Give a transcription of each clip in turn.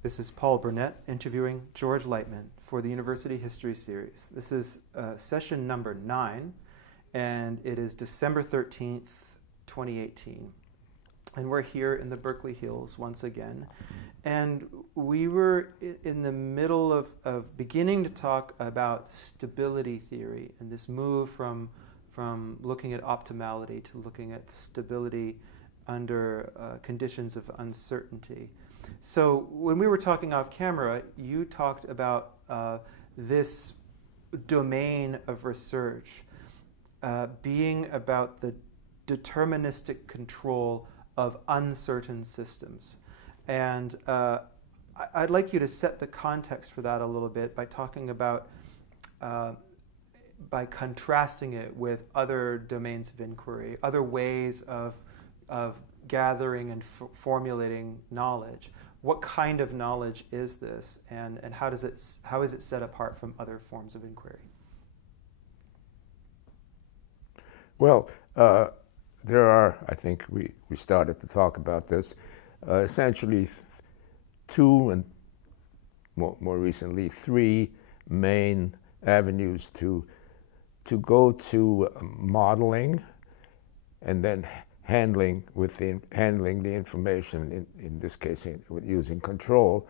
This is Paul Burnett interviewing George Lightman for the University History Series. This is session number 9, and it is December 13th, 2018. And we're here in the Berkeley Hills once again. And we were in the middle of beginning to talk about stability theory and this move from looking at optimality to looking at stability under conditions of uncertainty. So when we were talking off camera, you talked about this domain of research being about the deterministic control of uncertain systems. And I'd like you to set the context for that a little bit by talking about, by contrasting it with other domains of inquiry, other ways of gathering and formulating knowledge. What kind of knowledge is this, and how is it set apart from other forms of inquiry? Well, there are, I think we started to talk about this, essentially two and more recently 3 main avenues to go to modeling and then handling the information, in this case using control,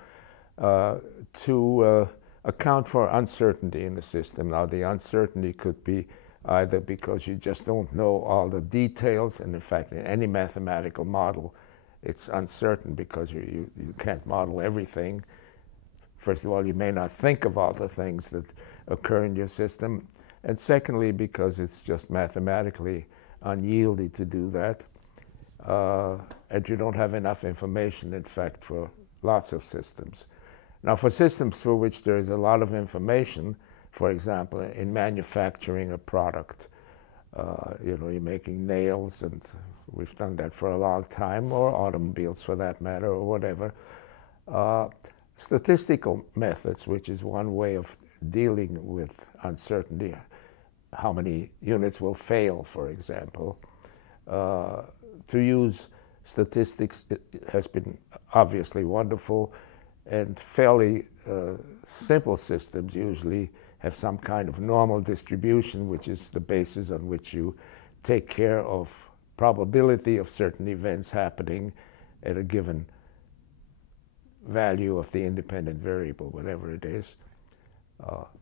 to account for uncertainty in the system. Now the uncertainty could be either because you just don't know all the details, and in fact in any mathematical model it's uncertain because you can't model everything. First of all, you may not think of all the things that occur in your system, and secondly because it's just mathematically unyielding to do that, and you don't have enough information, in fact, for lots of systems. Now for systems for which there is a lot of information, for example, in manufacturing a product, you're making nails, and we've done that for a long time, or automobiles for that matter, or whatever. Statistical methods, which is one way of dealing with uncertainty, how many units will fail, for example. To use statistics has been obviously wonderful, and fairly simple systems usually have some kind of normal distribution, which is the basis on which you take care of probability of certain events happening at a given value of the independent variable, whatever it is,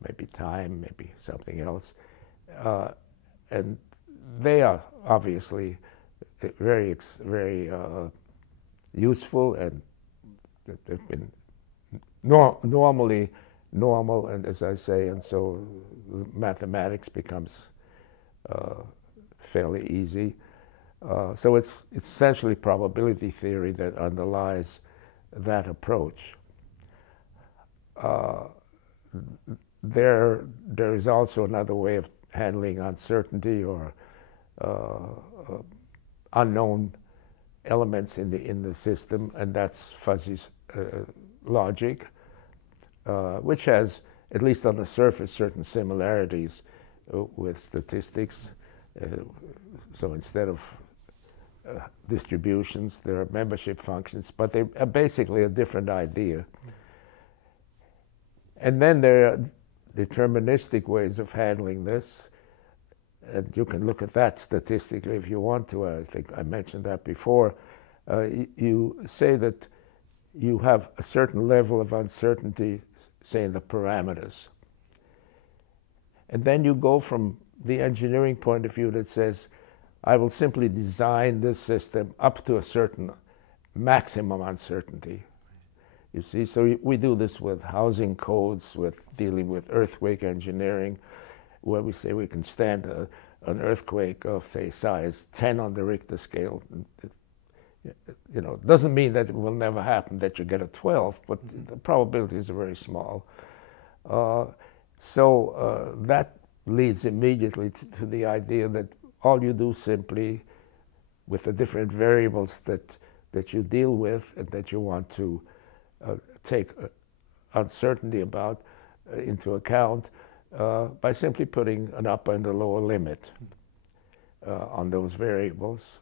maybe time, maybe something else. And they are obviously very useful, and they've been normally normal, and as I say, and so mathematics becomes fairly easy. So it's essentially probability theory that underlies that approach. There is also another way of handling uncertainty or unknown elements in the system, and that's fuzzy logic, which has, at least on the surface, certain similarities with statistics. So instead of distributions, there are membership functions, but they are basically a different idea. And then there are deterministic ways of handling this, and you can look at that statistically if you want to. I think I mentioned that before. You say that you have a certain level of uncertainty, say in the parameters. And then you go from the engineering point of view that says, I will simply design this system up to a certain maximum uncertainty. You see, so we do this with housing codes, with dealing with earthquake engineering, where we say we can stand an earthquake of, say, size 10 on the Richter scale. It doesn't mean that it will never happen that you get a 12, but the probabilities are very small. So that leads immediately to the idea that all you do simply, with the different variables that you deal with and that you want to take uncertainty about into account, by simply putting an upper and a lower limit on those variables.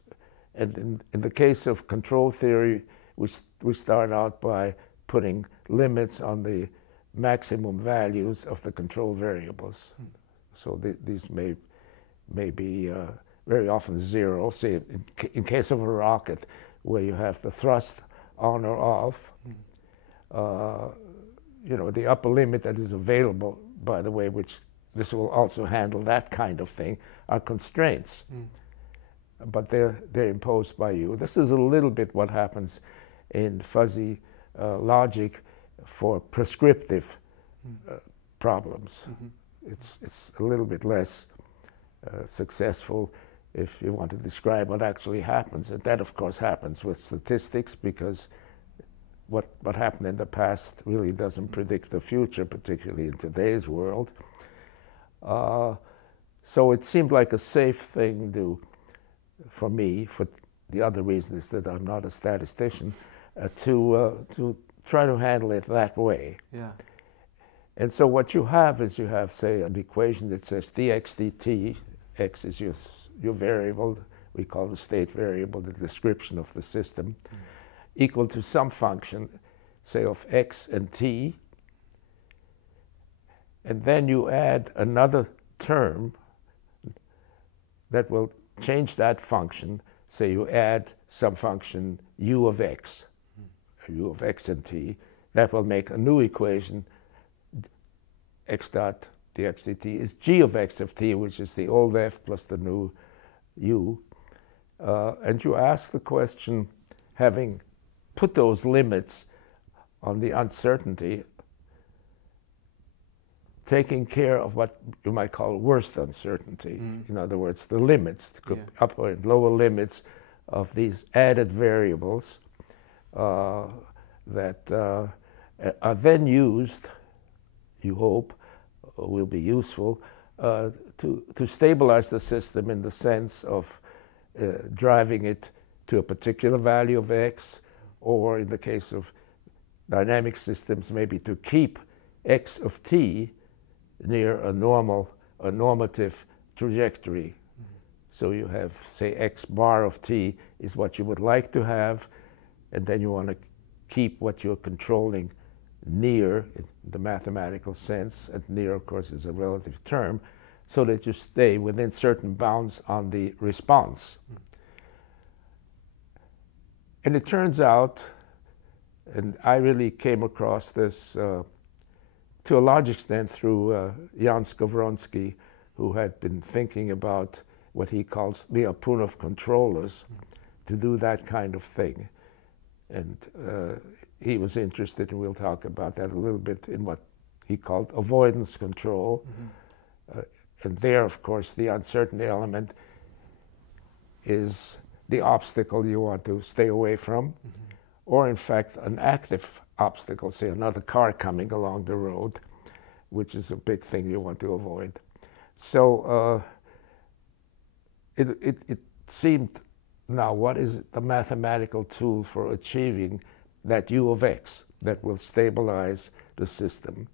And in the case of control theory, we start out by putting limits on the maximum values of the control variables. So these may be very often zero. Say in case of a rocket where you have the thrust on or off, you know, the upper limit that is available, by the way, which this will also handle that kind of thing, are constraints. But they're imposed by you. This is a little bit what happens in fuzzy logic for prescriptive problems. It's a little bit less successful if you want to describe what actually happens. And that, of course, happens with statistics, because what happened in the past really doesn't predict the future, particularly in today's world. So it seemed like a safe thing for me, for the other reason is that I'm not a statistician, to try to handle it that way. Yeah. And so what you have is you have, say, an equation that says dx dt, x is your variable, we call the state variable the description of the system, equal to some function, say, of x and t. And then you add another term that will change that function. Say you add some function u of x, u of x and t. That will make a new equation. X dot dx dt is g of x of t, which is the old f plus the new u. And you ask the question, having put those limits on the uncertainty, taking care of what you might call worst uncertainty. In other words, the limits, the upper and lower limits of these added variables that are then used, you hope, will be useful to stabilize the system in the sense of driving it to a particular value of x, or in the case of dynamic systems, maybe to keep x of t near a normative trajectory. So you have, say, x bar of t is what you would like to have, and then you want to keep what you're controlling near, in the mathematical sense, and near, of course, is a relative term, so that you stay within certain bounds on the response. And it turns out, and I really came across this to a large extent through Jan Skowronski, who had been thinking about what he calls Lyapunov controllers to do that kind of thing. And he was interested, and we'll talk about that a little bit, in what he called avoidance control. And there, of course, the uncertainty element is the obstacle you want to stay away from, or in fact an active obstacle, say another car coming along the road, which is a big thing you want to avoid. So it seemed, now what is the mathematical tool for achieving that u of x that will stabilize the system?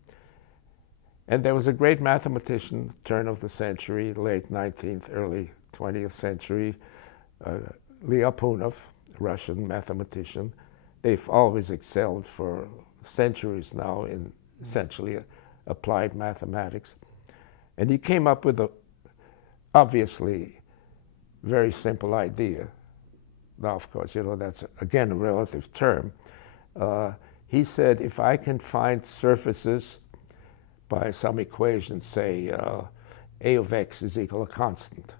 And there was a great mathematician, turn of the century, late 19th, early 20th century, Lyapunov, Russian mathematician. They've always excelled for centuries now in essentially applied mathematics. And he came up with a obviously very simple idea. Now, of course, you know, that's again a relative term. He said, if I can find surfaces by some equation, say a of x is equal to a constant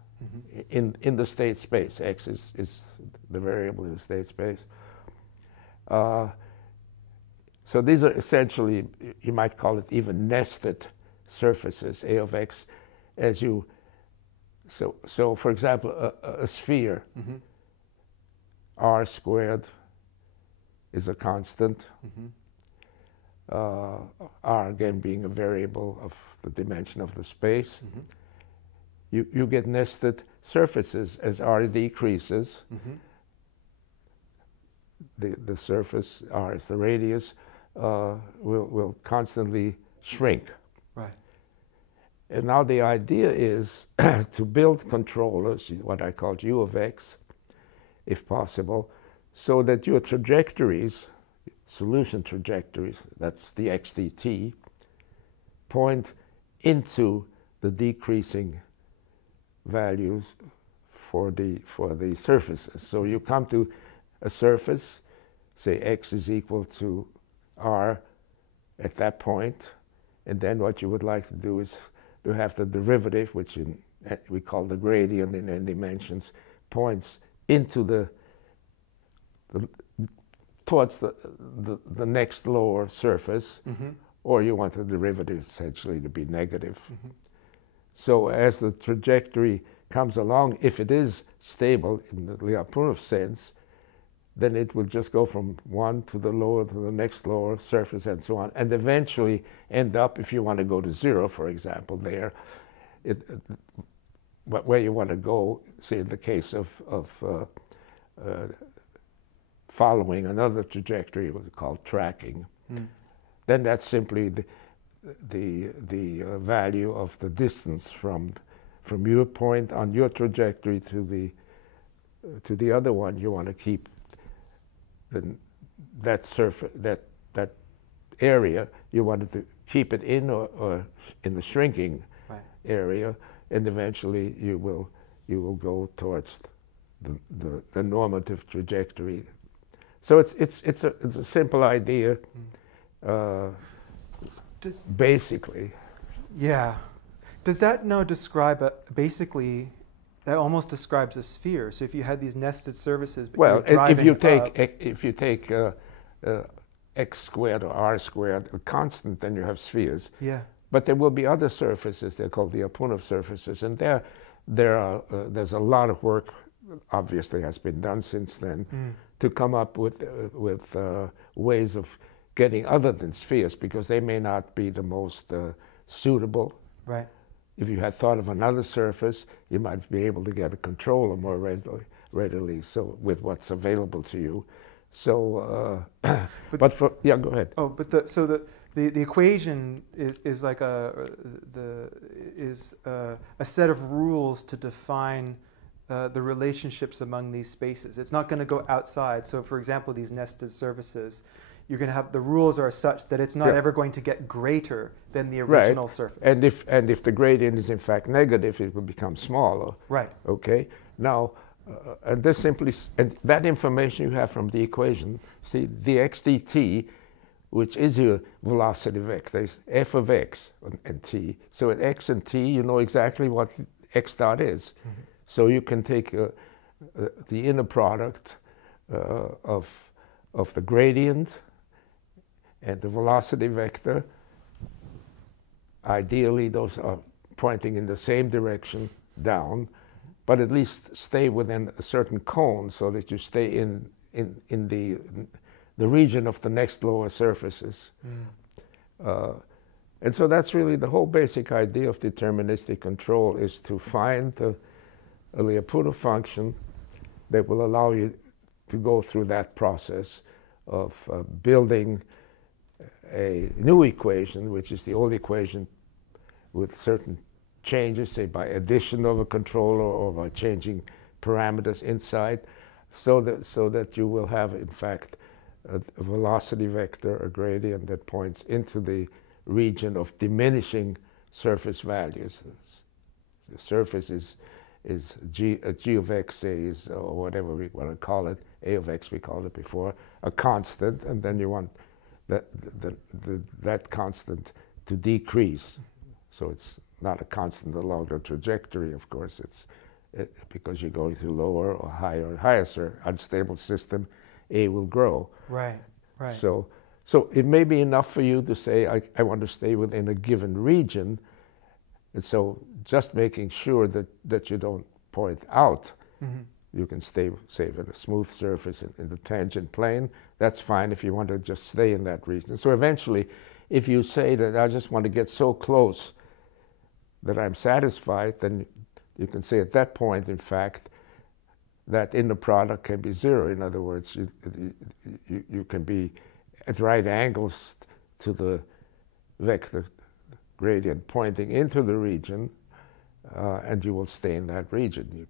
in the state space. X is the variable in the state space. So these are essentially, you might call it even nested surfaces, a of x, as you, so for example, a sphere, r squared is a constant, r again being a variable of the dimension of the space. You get nested surfaces as r decreases. The surface, r is the radius, will constantly shrink. Right. And now the idea is to build controllers, what I called u of x, if possible, so that your trajectories, solution trajectories, that's the XDT, point into the decreasing values for the surfaces. So you come to a surface, say x is equal to r at that point, and then what you would like to do is to have the derivative, which we call the gradient in n dimensions, points into towards the next lower surface, or you want the derivative essentially to be negative. So as the trajectory comes along, if it is stable in the Lyapunov sense, then it will just go from one to the next lower surface and so on, and eventually end up, if you want to go to zero, for example, there, where you want to go, say in the case of following another trajectory, what we call tracking, then that's simply the value of the distance from your point on your trajectory to the other one. You want to keep that surface, that area, you wanted to keep it in or in the shrinking area, and eventually you will go towards the normative trajectory. So it's a simple idea, basically. Yeah. Does that now describe basically? That almost describes a sphere. So if you had these nested surfaces, but well, if you take x squared or r squared, a constant, then you have spheres. Yeah. But there will be other surfaces. They're called the Lyapunov surfaces, and there's a lot of work, obviously, has been done since then to come up with ways of getting other than spheres, because they may not be the most suitable. Right. If you had thought of another surface, you might be able to get a controller more readily. So with what's available to you. So, but go ahead. Oh, but the equation is like a set of rules to define the relationships among these spaces. It's not going to go outside. So, for example, these nested surfaces, you're going to have, the rules are such that it's not ever going to get greater than the original surface. And if the gradient is in fact negative, it will become smaller. Right. Okay. Now, and this simply, and that information you have from the equation. See, the xdt, which is your velocity vector, is f of x and t. So at x and t, you know exactly what x dot is. So you can take the inner product of the gradient and the velocity vector. Ideally, those are pointing in the same direction down, but at least stay within a certain cone so that you stay in the region of the next lower surfaces. And so that's really the whole basic idea of deterministic control, is to find a Lyapunov function that will allow you to go through that process of building a new equation, which is the old equation with certain changes, say by addition of a controller or by changing parameters inside, so that you will have, in fact, a velocity vector, a gradient that points into the region of diminishing surface values. The surface is g of x, say, is, or whatever we want to call it, a of x we called it before, a constant, and then you want that constant to decrease. So it's not a constant along the trajectory, of course. Because you're going through lower or higher unstable system, A will grow. Right, right. So it may be enough for you to say, I want to stay within a given region. And so just making sure that you don't point out. You can stay, say, with a smooth surface in the tangent plane. That's fine if you want to just stay in that region. So eventually, if you say that I just want to get so close that I'm satisfied, then you can say at that point, in fact, that inner product can be zero. In other words, you can be at right angles to the vector gradient pointing into the region, and you will stay in that region. You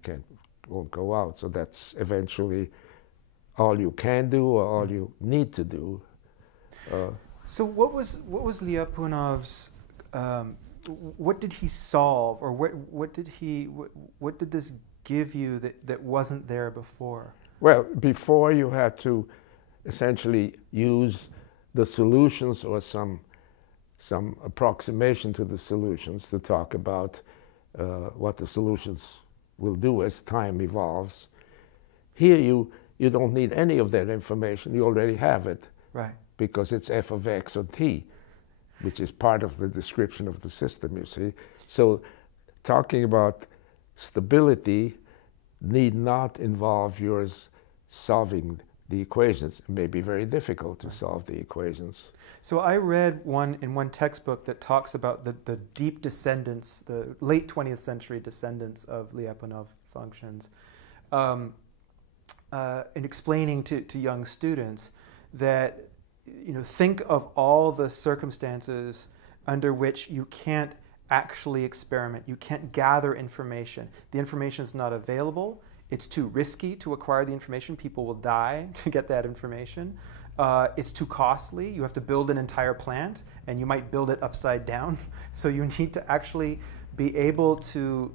won't go out. So that's eventually all you can do or all you need to do So what was Lyapunov's what did he solve, or what did this give you that wasn't there before? Well, before you had to essentially use the solutions or some approximation to the solutions to talk about what the solutions will do as time evolves. Here you don't need any of that information. You already have it. Right. Because it's f of x or t, which is part of the description of the system, you see. So talking about stability need not involve yours solving the equations. It may be very difficult to solve the equations. So I read in one textbook that talks about the deep descendants, the late 20th century descendants of Lyapunov functions, in explaining to young students that, think of all the circumstances under which you can't actually experiment, you can't gather information. The information is not available. It's too risky to acquire the information. People will die to get that information. It's too costly. You have to build an entire plant, and you might build it upside down. So you need to actually be able to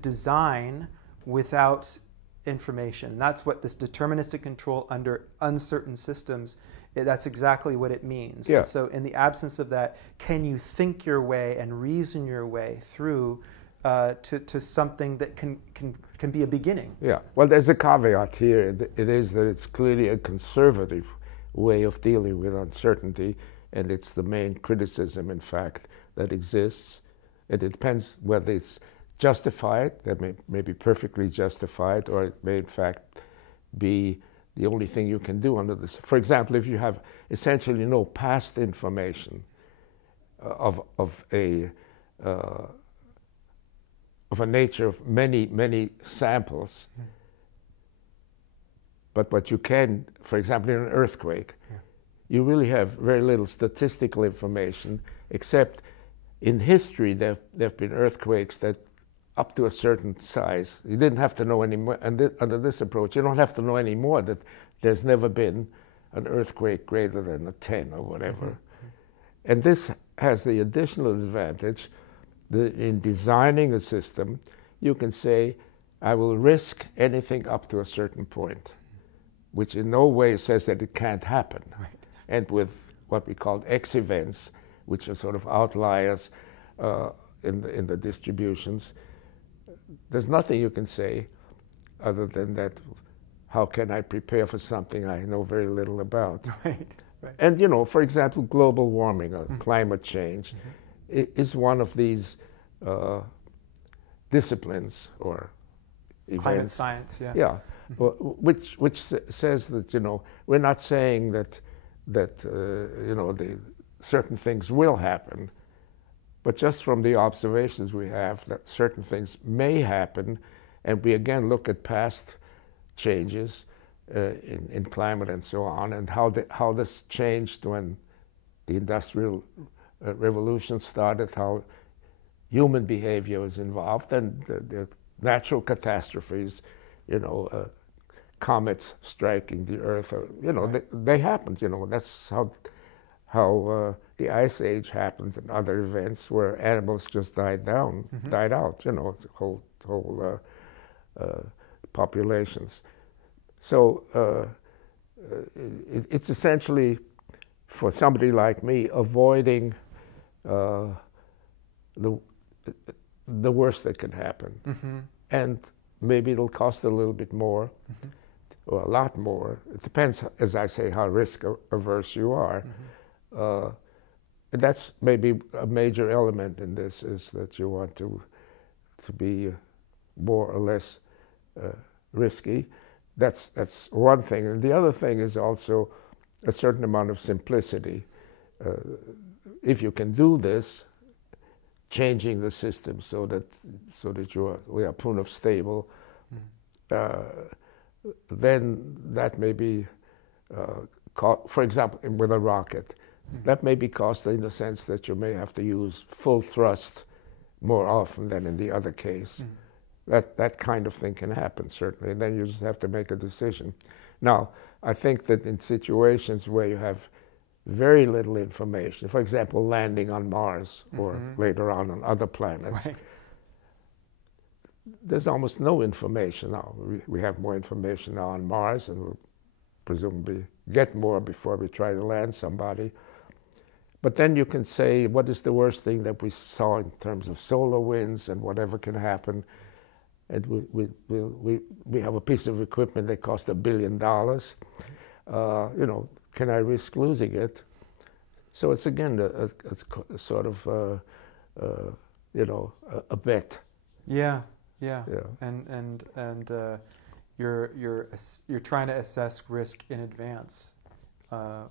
design without information. That's what this deterministic control under uncertain systems, that's exactly what it means. Yeah. And so in the absence of that, can you think your way and reason your way through to something that can be a beginning? Yeah, well, there's a caveat here. It is that it's clearly a conservative way of dealing with uncertainty, and it's the main criticism, in fact, that exists. And it depends whether it's justified, that may be perfectly justified, or it may in fact be the only thing you can do under this. For example, if you have essentially no past information of a nature of many samples, but what you can, for example, in an earthquake, you really have very little statistical information, except in history there have been earthquakes that up to a certain size. You didn't have to know any more, and under this approach, you don't have to know any more that there's never been an earthquake greater than a 10 or whatever. Mm-hmm. And this has the additional advantage that in designing a system, you can say, I will risk anything up to a certain point, which in no way says that it can't happen. Right. And with what we call X events, which are sort of outliers in the distributions, there's nothing you can say other than that, how can I prepare for something I know very little about? Right, right. And, for example, global warming or climate change is one of these disciplines or events. Climate science, yeah. Yeah, which says that, we're not saying that the certain things will happen, but just from the observations we have that certain things may happen, and we again look at past changes in climate and so on, and how this changed when the Industrial Revolution started, how human behavior was involved, and the natural catastrophes, comets striking the Earth, they happened. That's how the Ice Age happened and other events where animals just died out, whole populations. So it's essentially, for somebody like me, avoiding the worst that can happen. Mm-hmm. And maybe it'll cost a little bit more, or a lot more. It depends, as I say, how risk averse you are. And that's maybe a major element in this, is that you want to be more or less risky. That's one thing. And the other thing is also a certain amount of simplicity. If you can do this, changing the system so that we are Lyapunov stable, then that may be, for example, with a rocket, that may be costly in the sense that you may have to use full thrust more often than in the other case. That kind of thing can happen, certainly, and then you just have to make a decision. Now, I think that in situations where you have very little information. For example, landing on Mars or later on other planets. Right. There's almost no information now. We have more information now on Mars, and we'll presumably get more before we try to land somebody. But then you can say, what is the worst thing that we saw in terms of solar winds and whatever can happen? And we have a piece of equipment that cost $1 billion. You know, can I risk losing it? So it's again a sort of you know, a bet. Yeah. Yeah. And you're trying to assess risk in advance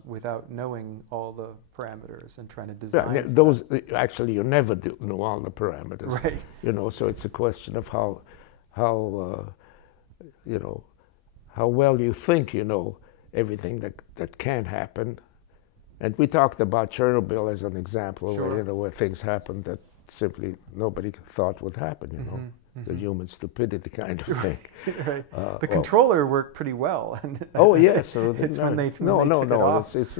without knowing all the parameters and trying to design. Yeah, those actually you never do know all the parameters. Right. You know, so it's a question of how you know, how well you think you know everything that can happen. And we talked about Chernobyl as an example, Sure. where, you know, where things happened that simply nobody thought would happen. You know, the human stupidity kind of thing. Right. The controller worked pretty well. Oh yes, so it's no, when they took it off. It's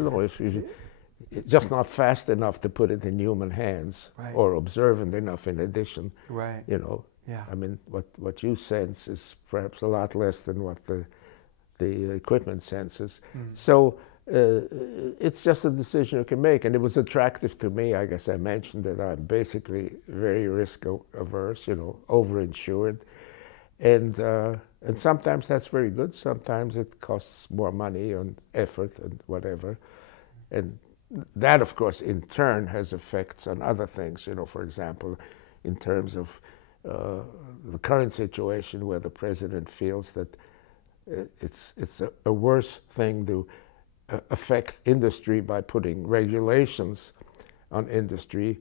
just not fast enough to put it in human hands, Right. or observant enough. In addition, Right. you know, Yeah. I mean, what you sense is perhaps a lot less than what the equipment senses. So it's just a decision you can make, and it was attractive to me. I guess I mentioned that I'm basically very risk averse, you know, overinsured, and sometimes that's very good. Sometimes it costs more money and effort and whatever, and that, of course, in turn has effects on other things. You know, for example, in terms of the current situation where the president feels that it's a worse thing to affect industry by putting regulations on industry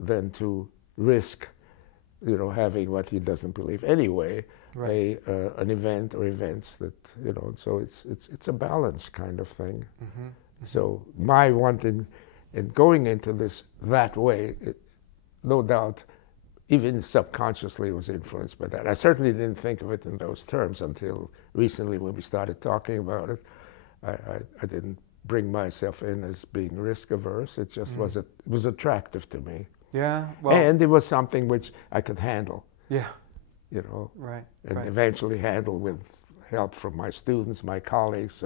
than to risk, you know, having what he doesn't believe anyway, Right. an event or events that, you know. So it's a balance kind of thing. So my wanting and going into this that way, no doubt, even subconsciously was influenced by that. I certainly didn't think of it in those terms until recently when we started talking about it. I didn't bring myself in as being risk averse. It just was attractive to me. Yeah. Well. And it was something which I could handle, Yeah. you know, Right. and Right. eventually handle with help from my students, my colleagues,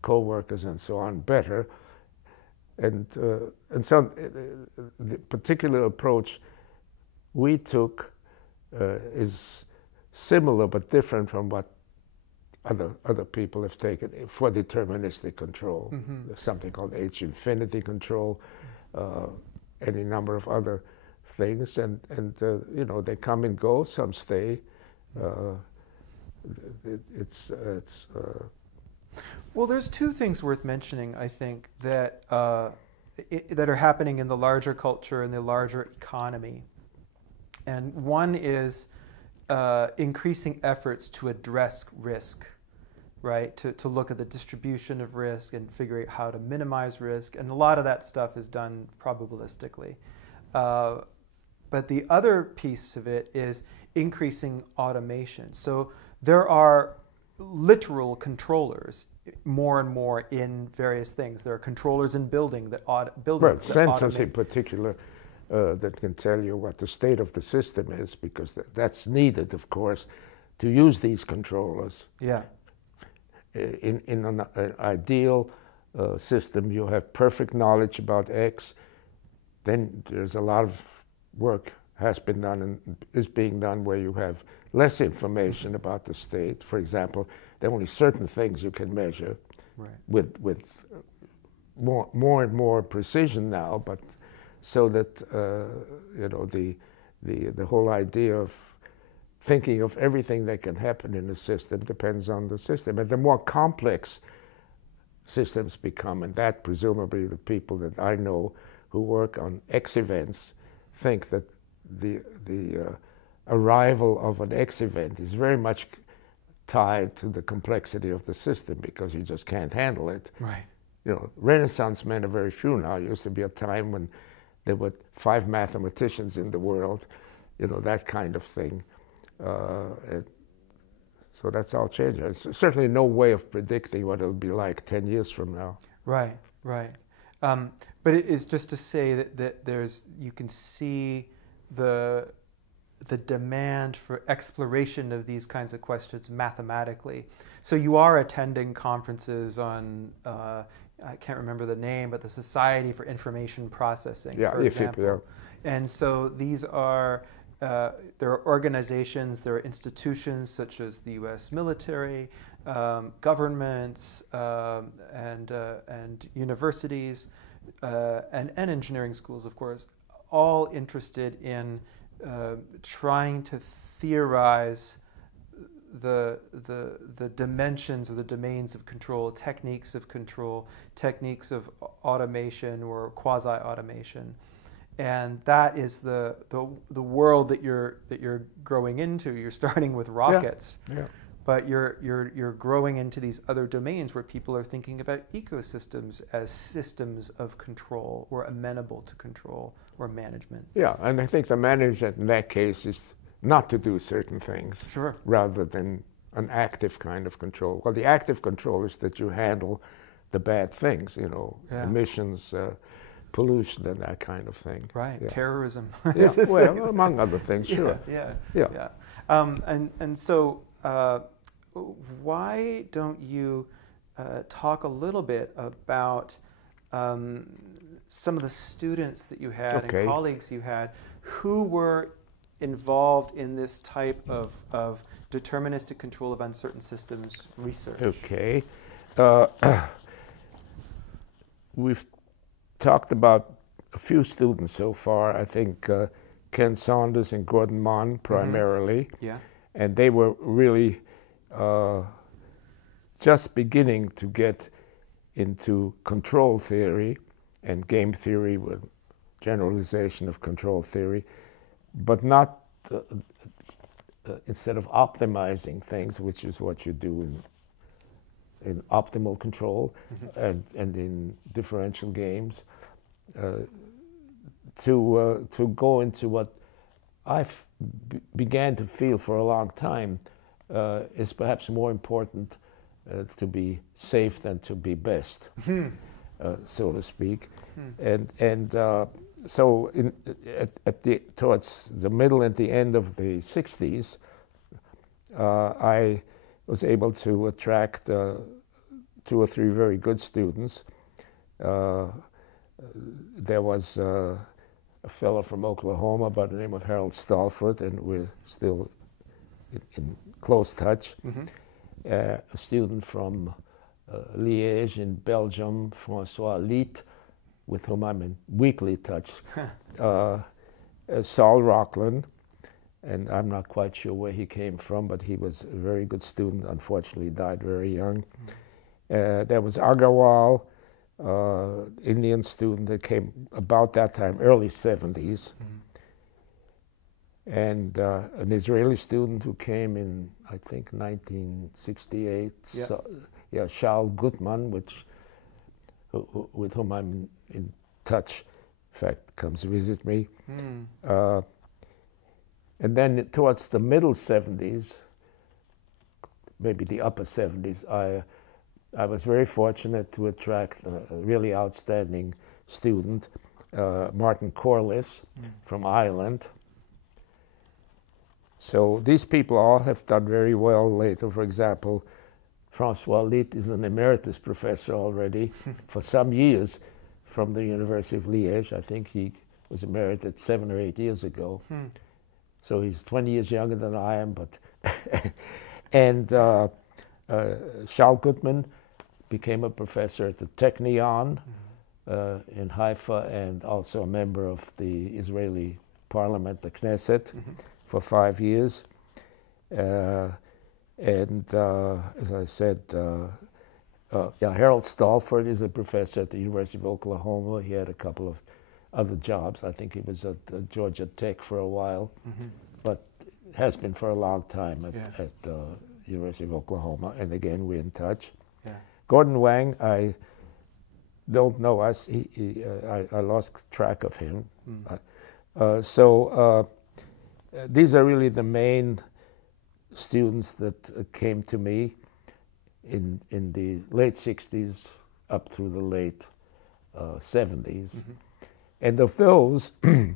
co-workers and so on better. And so the particular approach we took is similar but different from what other people have taken for deterministic control. There's something called H-infinity control, any number of other things, and you know, they come and go, some stay. Well, there's two things worth mentioning, I think, that that are happening in the larger culture and the larger economy. And one is increasing efforts to address risk, right? To look at the distribution of risk and figure out how to minimize risk. And a lot of that stuff is done probabilistically. But the other piece of it is increasing automation. So there are literal controllers more and more in various things. There are controllers in buildings that sensors in particular that can tell you what the state of the system is, because that's needed, of course, to use these controllers. Yeah. In an ideal system, you have perfect knowledge about X. Then there's a lot of work has been done and is being done where you have less information about the state. For example, there are only certain things you can measure, right, with more and more precision now, but so that you know, the whole idea of thinking of everything that can happen in the system depends on the system. And the more complex systems become, and that presumably the people that I know who work on X events think that the arrival of an X event is very much tied to the complexity of the system, because you just can't handle it. right. You know, Renaissance men are very few now. It used to be a time when there were 5 mathematicians in the world, you know, that kind of thing. So that's all changing. There's certainly no way of predicting what it'll be like 10 years from now. Right, right. But it is just to say that you can see the demand for exploration of these kinds of questions mathematically. So you are attending conferences on, I can't remember the name, but the Society for Information Processing, for example. And so these are, there are organizations, there are institutions such as the U.S. military, governments, and universities, and engineering schools, of course, all interested in trying to theorize the dimensions or the domains of control, techniques of control, techniques of automation or quasi-automation. And that is the world that you're growing into. You're starting with rockets, but you're growing into these other domains where people are thinking about ecosystems as systems of control or amenable to control or management. Yeah, and I think the management in that case is not to do certain things, sure, rather than an active kind of control. Well, the active control is that you handle the bad things, emissions, pollution, and that kind of thing. Right, terrorism. Yeah. Well, among other things, sure. Yeah. And so, why don't you talk a little bit about some of the students that you had and colleagues you had who were involved in this type of deterministic control of uncertain systems research? Okay. We've talked about a few students so far. I think Ken Saunders and Gordon Mon primarily. Mm-hmm. Yeah. And they were really just beginning to get into control theory and game theory with generalization of control theory, but not instead of optimizing things, which is what you do in optimal control, mm-hmm. and in differential games, to go into what I began to feel for a long time is perhaps more important to be safe than to be best, so to speak. And so towards the middle and the end of the 60s, I was able to attract 2 or 3 very good students. There was a fellow from Oklahoma by the name of Harold Stalford, and we're still in close touch. Mm-hmm. A student from Liège in Belgium, François Liet, with whom I'm in weekly touch. Saul Rockland, and I'm not quite sure where he came from, but he was a very good student. Unfortunately, died very young. There was Agarwal, Indian student that came about that time, early 70s. And an Israeli student who came in, I think, 1968. Yeah. So, Shaul Gutman, with whom I'm in touch. In fact, comes visit me. And then towards the middle 70s, maybe the upper 70s, I was very fortunate to attract a really outstanding student, Martin Corliss from Ireland. So these people all have done very well later. For example, François Liet is an emeritus professor already for some years from the University of Liège. I think he was emeritus 7 or 8 years ago. So he's 20 years younger than I am, but and Shaul Gutman became a professor at the Technion in Haifa, and also a member of the Israeli parliament, the Knesset, for 5 years. And as I said, Harold Stalford is a professor at the University of Oklahoma. He had a couple of other jobs. I think he was at Georgia Tech for a while, but has been for a long time at University of Oklahoma. And again, we're in touch. Yeah. Gordon Wang, I don't know us. I lost track of him. These are really the main students that came to me in the late 60s up through the late 70s. And of those, the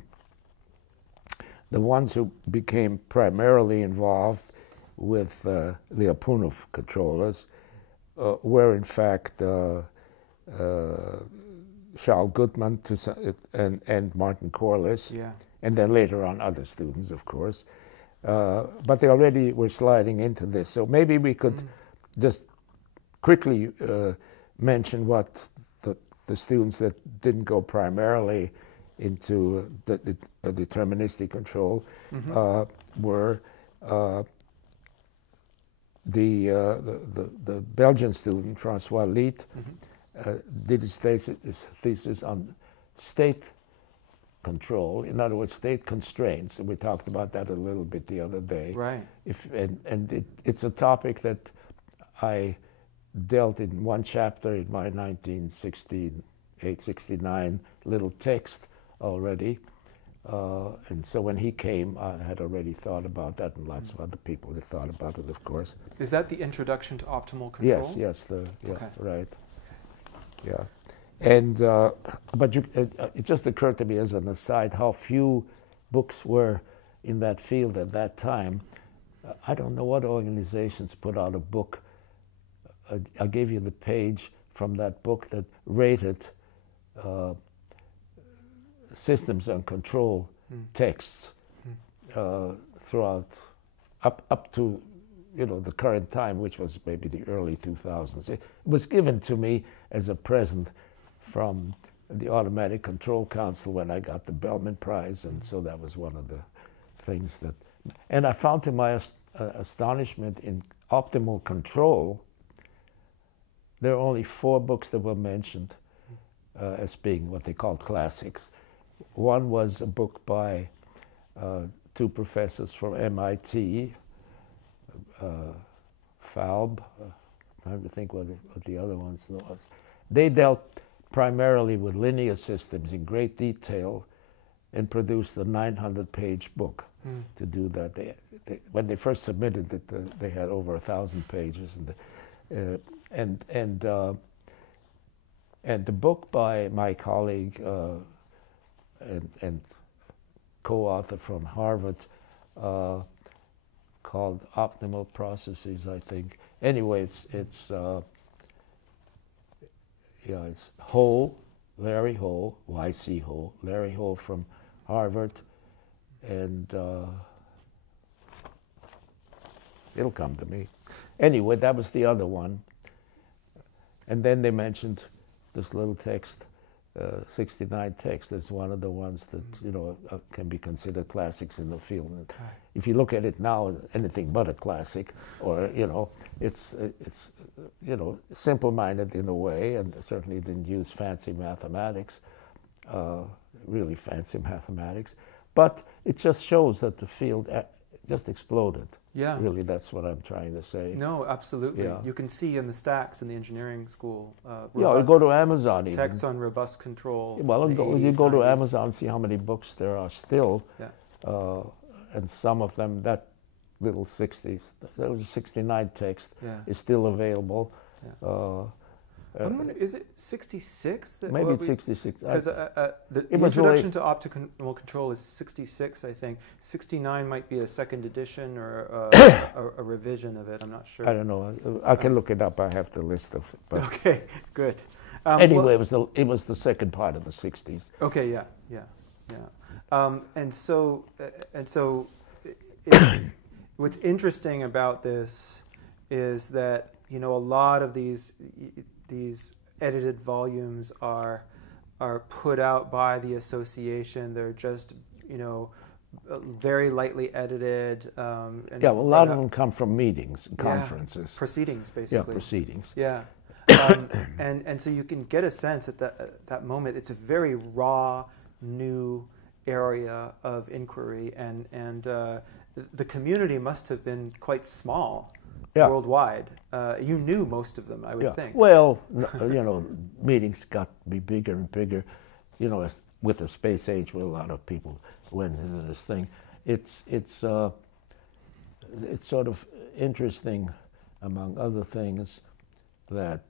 ones who became primarily involved with the Lyapunov controllers were in fact Charles Gutmann and Martin Corliss, and then later on other students, of course. But they already were sliding into this. So maybe we could just quickly mention what the students that didn't go primarily into the deterministic control were the Belgian student, Francois Liet, did his thesis on state control, in other words, state constraints. And we talked about that a little bit the other day. Right. It's a topic that I dealt in one chapter in my 1968-69 little text already. And so when he came, I had already thought about that, and lots of other people had thought about it, of course. Is that the introduction to optimal control? Yes, Okay. Right. Yeah. And, but it just occurred to me as an aside how few books were in that field at that time. I don't know what organizations put out a book. I gave you the page from that book that rated systems and control texts throughout, up to the current time, which was maybe the early 2000s. It was given to me as a present from the Automatic Control Council when I got the Bellman Prize, and so that was one of the things that... And I found to my astonishment in optimal control, there are only 4 books that were mentioned as being what they called classics. One was a book by 2 professors from MIT, Falb, I'm trying to think what the other ones was. They dealt primarily with linear systems in great detail and produced a 900-page book to do that. When they first submitted it, they had over 1,000 pages. And the book by my colleague and co-author from Harvard called Optimal Processes, I think. Anyway, it's Ho, Larry Ho, Y.C. Ho, Larry Ho from Harvard, and it'll come to me. Anyway, that was the other one. And then they mentioned this little text, 69 text, as one of the ones that can be considered classics in the field. And if you look at it now, anything but a classic, or it's simple-minded in a way, and certainly didn't use fancy mathematics, really fancy mathematics. But it just shows that the field just exploded. Yeah. Really, that's what I'm trying to say. No, absolutely. Yeah. You can see in the stacks in the engineering school. Yeah, you go to Amazon even. Texts on robust control. Well, you go to Amazon, see how many books there are still. Yeah. And some of them, that little 69 text is still available. Yeah. I'm wondering, is it 66? Maybe it's 66. Because the introduction to optimal control is 66, I think. 69 might be a second edition or a revision of it. I'm not sure. I don't know. I can look it up. I have the list of it. But okay, good. Anyway, it was the second part of the 60s. Okay, yeah. And so what's interesting about this is that a lot of these edited volumes are put out by the association. They're just very lightly edited. And a lot of them come from meetings, conferences, proceedings, basically. Yeah, proceedings. Yeah, and so you can get a sense at that moment. It's a very raw, new area of inquiry, and the community must have been quite small. Yeah. Worldwide. You knew most of them, I would think. Well, meetings got to be bigger and bigger. With the space age, where a lot of people went into this thing, it's sort of interesting, among other things, that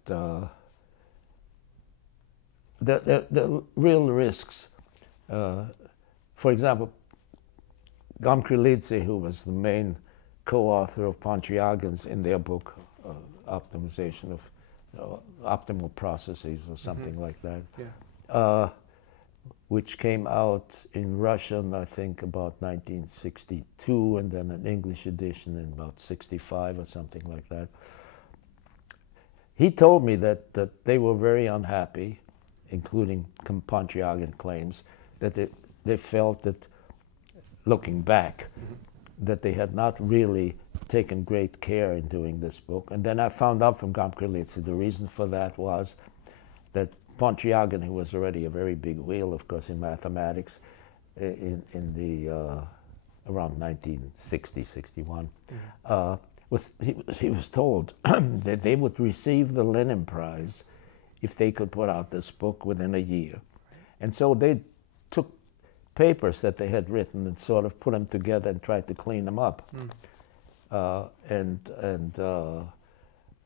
the real risks. For example, Gamkrelidze, who was the main co-author of Pontryagins in their book, Optimization of Optimal Processes or something like that, which came out in Russian, I think, about 1962, and then an English edition in about 65 or something like that. He told me that they were very unhappy, including Pontryagin claims, that they felt that, looking back, that they had not really taken great care in doing this book. And then I found out from Gamkrelidze the reason for that was that Pontryagin, who was already a very big wheel, of course, in mathematics, in the around 1960, 61, he was told that they would receive the Lenin Prize if they could put out this book within a year. And so they took papers that they had written and sort of put them together and tried to clean them up. You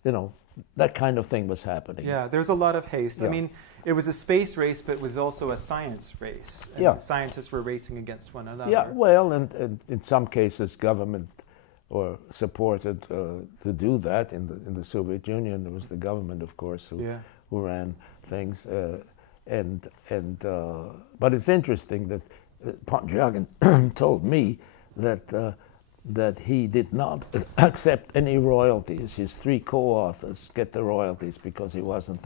know, that kind of thing was happening. Yeah, there's a lot of haste. Yeah. I mean, it was a space race, but it was also a science race. And Yeah. scientists were racing against one another. Yeah, well, and in some cases, government or supported to do that. In the Soviet Union, there was the government, of course, who ran things. But it's interesting that Pontryagin told me that he did not accept any royalties. His three co-authors get the royalties because he wasn't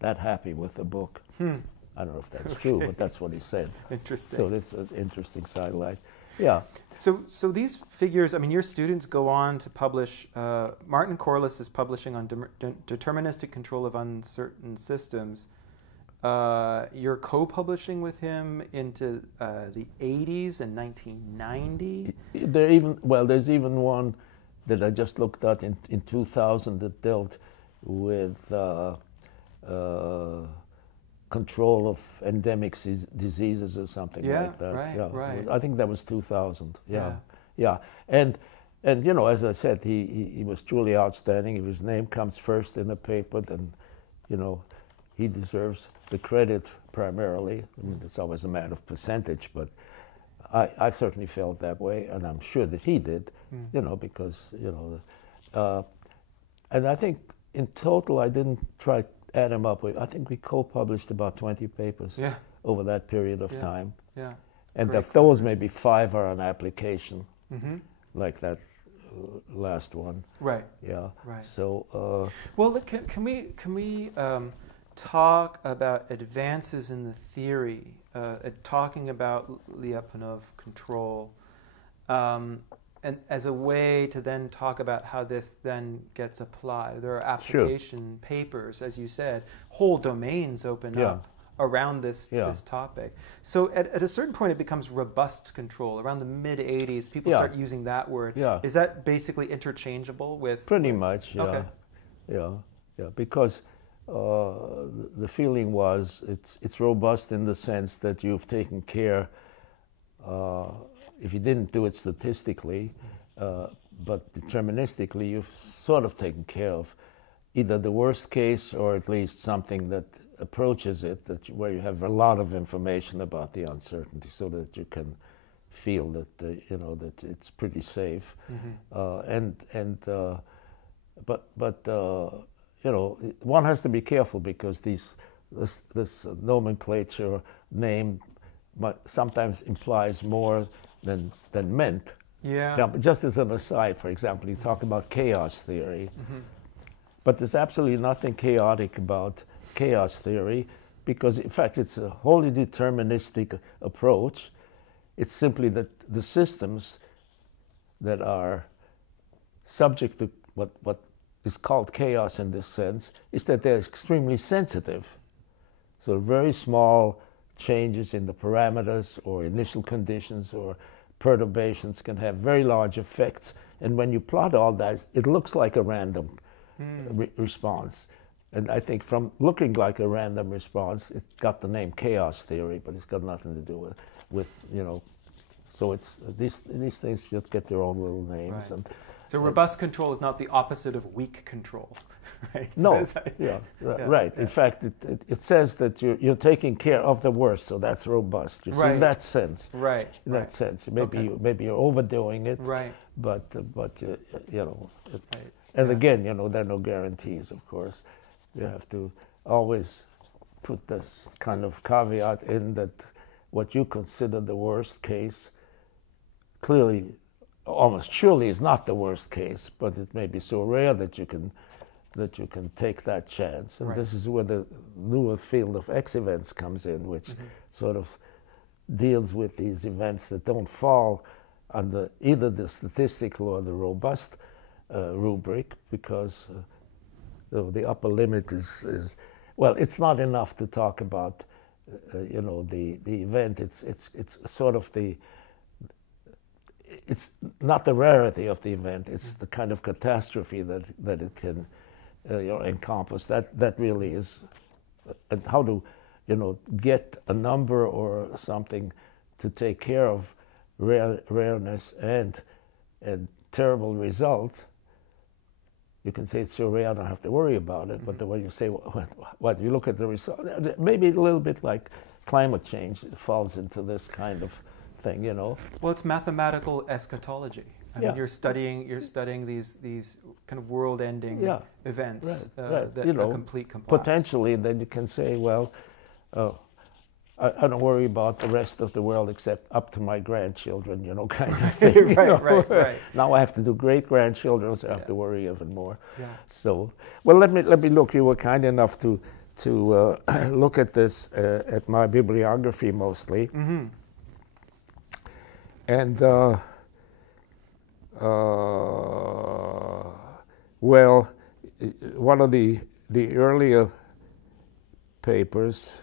that happy with the book. I don't know if that's true, but that's what he said. Interesting. So that's an interesting sidelight. Yeah. So these figures, I mean, your students go on to publish, Martin Corliss is publishing on deterministic control of uncertain systems. You're co-publishing with him into the 80s and 1990? There's even one that I just looked at in 2000 that dealt with control of endemic diseases or something like that. Right. I think that was 2000. Yeah. And you know, as I said, he was truly outstanding. If his name comes first in the paper, then, you know, he deserves the credit primarily. I mean, it's always a matter of percentage, but I certainly felt that way, and I'm sure that he did, you know, because, you know, and I think in total I didn't try to add them up. I think we co-published about 20 papers over that period of time. Yeah. And of those, maybe 5 are on application, like that last one. Right. Yeah. Right. So. Well, look, can we talk about advances in the theory, talking about Lyapunov control, and as a way to then talk about how this then gets applied. There are application papers, as you said, whole domains open up around this topic. So at a certain point, it becomes robust control. Around the mid-'80s, people start using that word. Yeah. Is that basically interchangeable with? Pretty much, yeah. Okay. Yeah, because the feeling was it's robust in the sense that you've taken care, if you didn't do it statistically, but deterministically, you've sort of taken care of either the worst case or at least something that approaches it, where you have a lot of information about the uncertainty, so that you can feel that you know that it's pretty safe, but you know, one has to be careful because this nomenclature name sometimes implies more than meant. Yeah. Now, just as an aside, for example, you talk about chaos theory, but there's absolutely nothing chaotic about chaos theory because, in fact, it's a wholly deterministic approach. It's simply that the systems that are subject to what is called chaos in this sense is that they're extremely sensitive. So very small changes in the parameters or initial conditions or perturbations can have very large effects. And when you plot all that, it looks like a random response. And I think from looking like a random response, it got the name chaos theory, but it's got nothing to do with you know, so it's these things just get their own little names. Right. So robust control is not the opposite of weak control, right? No, So yeah, yeah, right. yeah. In fact, it says that you're taking care of the worst, so that's robust. You see, in Right. that sense. Right. In right. that sense, maybe Okay. maybe you're overdoing it, Right. but you know, Right. and Yeah. again, you know, there are no guarantees. Of course, you have to always put this kind of caveat in that what you consider the worst case clearly, almost surely, is not the worst case, but it may be so rare that you can take that chance. And Right. this is where the newer field of X events comes in, which sort of deals with these events that don't fall under either the statistical or the robust rubric, because the upper limit is well, it's not enough to talk about you know, the event. It's sort of it's not the rarity of the event, it's the kind of catastrophe that it can you know, encompass. That really is, and how to, you know, get a number or something to take care of rareness and terrible result. You can say it's so rare, I don't have to worry about it. But when you say, what you look at the result, maybe a little bit like climate change, it falls into this kind of thing, you know. Well, it's mathematical eschatology. I mean, Yeah. you're studying these kind of world-ending Yeah. events Right. that You are know, complete collapse. potentially, then you can say, well, I don't worry about the rest of the world except up to my grandchildren, you know, kind of thing. you know? right. Now I have to do great-grandchildren, so I have to worry even more. Yeah. So, well, let me look. You were kind enough to look at this at my bibliography mostly, and well, one of the earlier papers.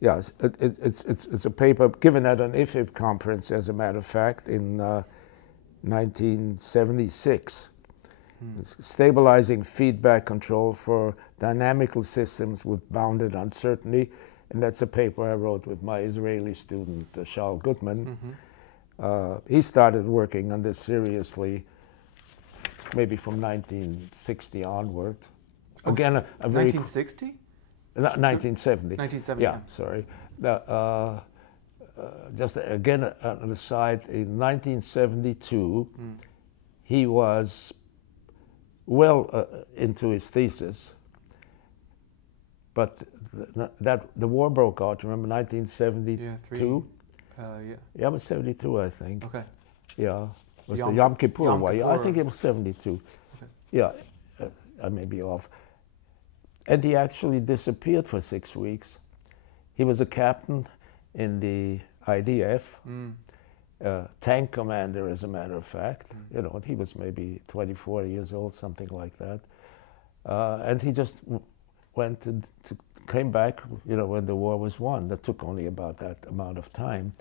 Yes, it's a paper given at an IFIP conference, as a matter of fact, in 1976. It's Stabilizing feedback control for dynamical systems with bounded uncertainty, and that's a paper I wrote with my Israeli student Shaul Gutman. He started working on this seriously, maybe from 1960 onward. Again, a very 1960? 1970. 1970. Yeah, sorry. Just again, an aside, in 1972, he was well into his thesis, but the war broke out. Remember 1972? Yeah. Yeah, it was 72, I think. Okay. Yeah, it was Yom- the Yom Kippur Yom war. Yeah, I Kippur. think it was 72. Okay. Yeah, I may be off. And he actually disappeared for 6 weeks. He was a captain in the IDF, tank commander, as a matter of fact. You know, he was maybe 24 years old, something like that. And he just went to came back, you know, when the war was won. That took only about that amount of time.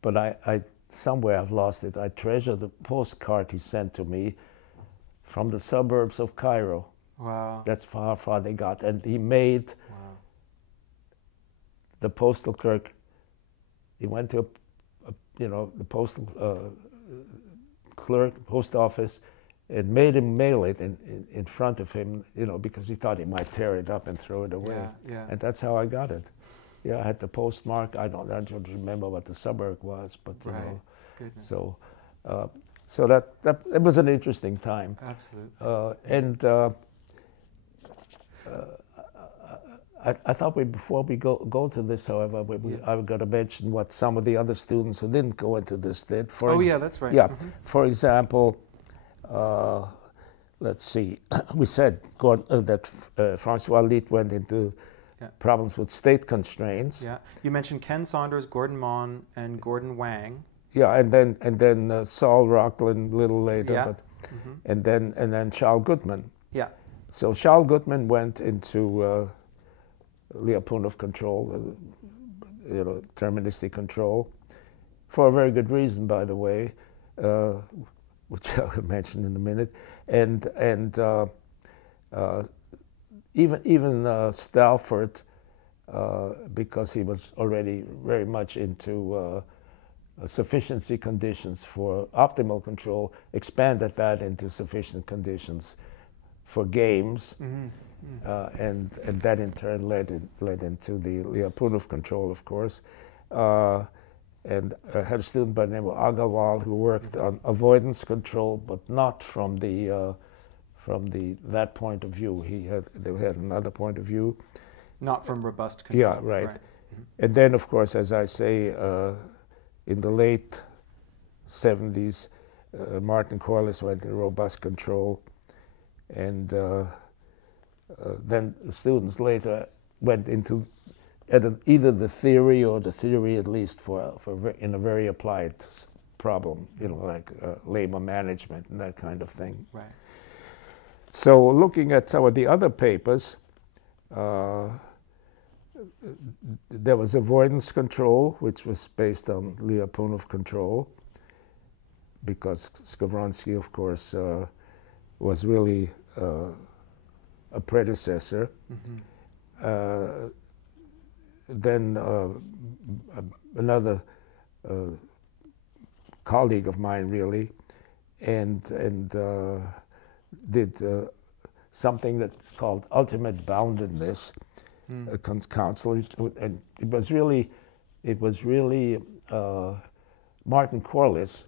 But I somewhere I've lost it. I treasure the postcard he sent to me from the suburbs of Cairo. Wow. That's how far they got. And he made the postal clerk, he went to the postal clerk, post office, and made him mail it in front of him, you know, because he thought he might tear it up and throw it away. Yeah. And that's how I got it. Yeah, I had the postmark. I don't remember what the suburb was, but you know. Goodness. So that it was an interesting time. Absolutely. I thought before we go to this, however, I've got to mention what some of the other students who didn't go into this did. That's right. Yeah, for example, let's see, we said that Francois Litt went into problems with state constraints. Yeah, you mentioned Ken Saunders, Gordon Mon, and Gordon Wang. Yeah, and then Saul Rocklin a little later, Yeah. and then Shaul Gutman. Yeah. So Shaul Gutman went into Lyapunov control, deterministic control, for a very good reason, by the way, which I'll mention in a minute. And even Stalford, because he was already very much into sufficiency conditions for optimal control, expanded that into sufficient conditions for games, and that in turn led into the Lyapunov control, of course. And I had a student by the name of Agarwal who worked on avoidance control, but not from that point of view. They had another point of view. Not from robust control. Yeah, right. And then, of course, as I say, in the late 70s, Martin Corliss went to robust control, and then the students later went into either the theory or the theory at least in a very applied problem, like labor management and that kind of thing. Right. So looking at some of the other papers, there was avoidance control, which was based on Lyapunov control, because Skovronsky, of course, was really a predecessor. Then another colleague of mine, really, and did something that's called ultimate boundedness council, and it was really Martin Corliss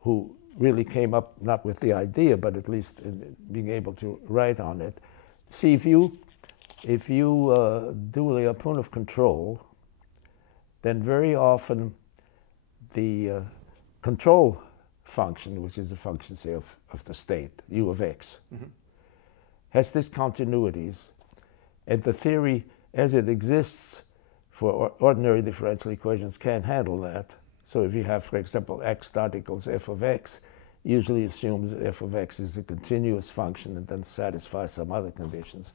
who really came up not with the idea, but at least in being able to write on it. See, if you do Lyapunov control, then very often the control function, which is a function, say, of the state, u of x, has discontinuities, and the theory as it exists for ordinary differential equations can't handle that. So if you have, for example, x dot equals f of x, usually assumes that f of x is a continuous function and then satisfies some other conditions.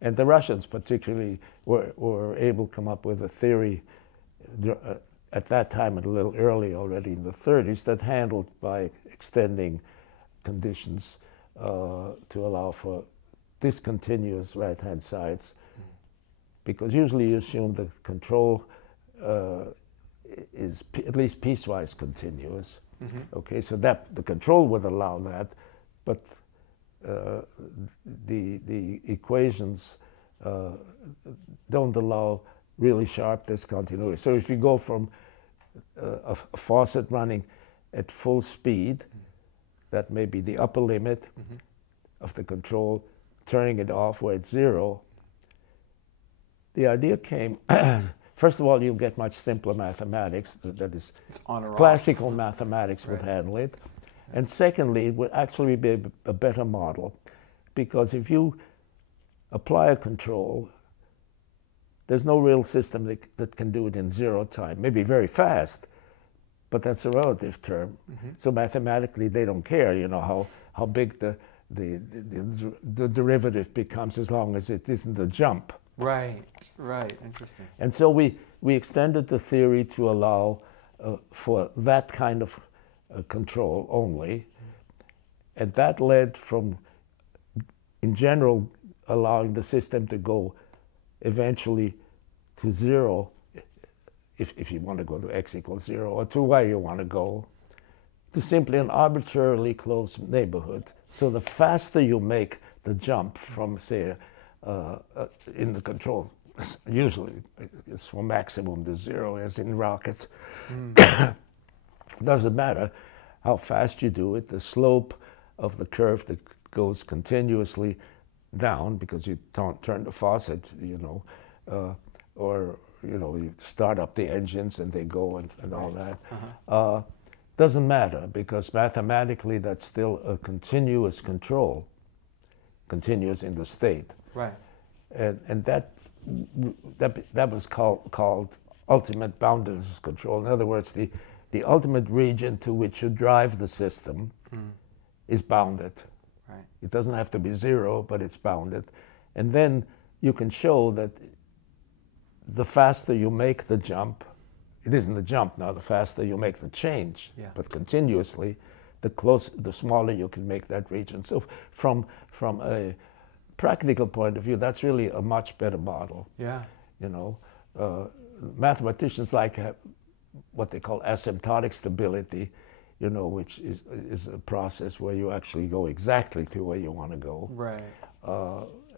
And the Russians particularly were able to come up with a theory at that time, a little early already in the 30s, that handled by extending conditions to allow for discontinuous right-hand sides, because usually you assume the control is at least piecewise continuous. Okay, so that the control would allow that, but the equations don't allow really sharp discontinuity. So if you go from a faucet running at full speed, that may be the upper limit of the control, turning it off where it's zero. The idea came, first of all, you'll get much simpler mathematics, that is, classical mathematics would handle it. And secondly, it would actually be a better model, because if you apply a control, there's no real system that can do it in zero time. Maybe very fast, but that's a relative term. So mathematically, they don't care, how big the derivative becomes, as long as it isn't a jump. Right, interesting. And so we extended the theory to allow for that kind of control only, and that led from, in general, allowing the system to go eventually to zero, if you want to go to x equals 0, or to where you want to go, to simply an arbitrarily close neighborhood. So the faster you make the jump from, say, in the control, usually it's from maximum to 0, as in rockets. Doesn't matter how fast you do it, the slope of the curve that goes continuously down, because you don't turn the faucet, or you start up the engines and they go and all that. Doesn't matter, because mathematically that's still a continuous control, continuous in the state. Right. And that was called ultimate boundedness control. In other words, the ultimate region to which you drive the system is bounded. Right. It doesn't have to be 0, but it's bounded. And then you can show that the faster you make the jump, it isn't the jump now, the faster you make the change, but continuously, the smaller you can make that region. So from a practical point of view, that's really a much better model. Yeah. Mathematicians what they call asymptotic stability, you know, which is a process where you actually go exactly to where you want to go. Right.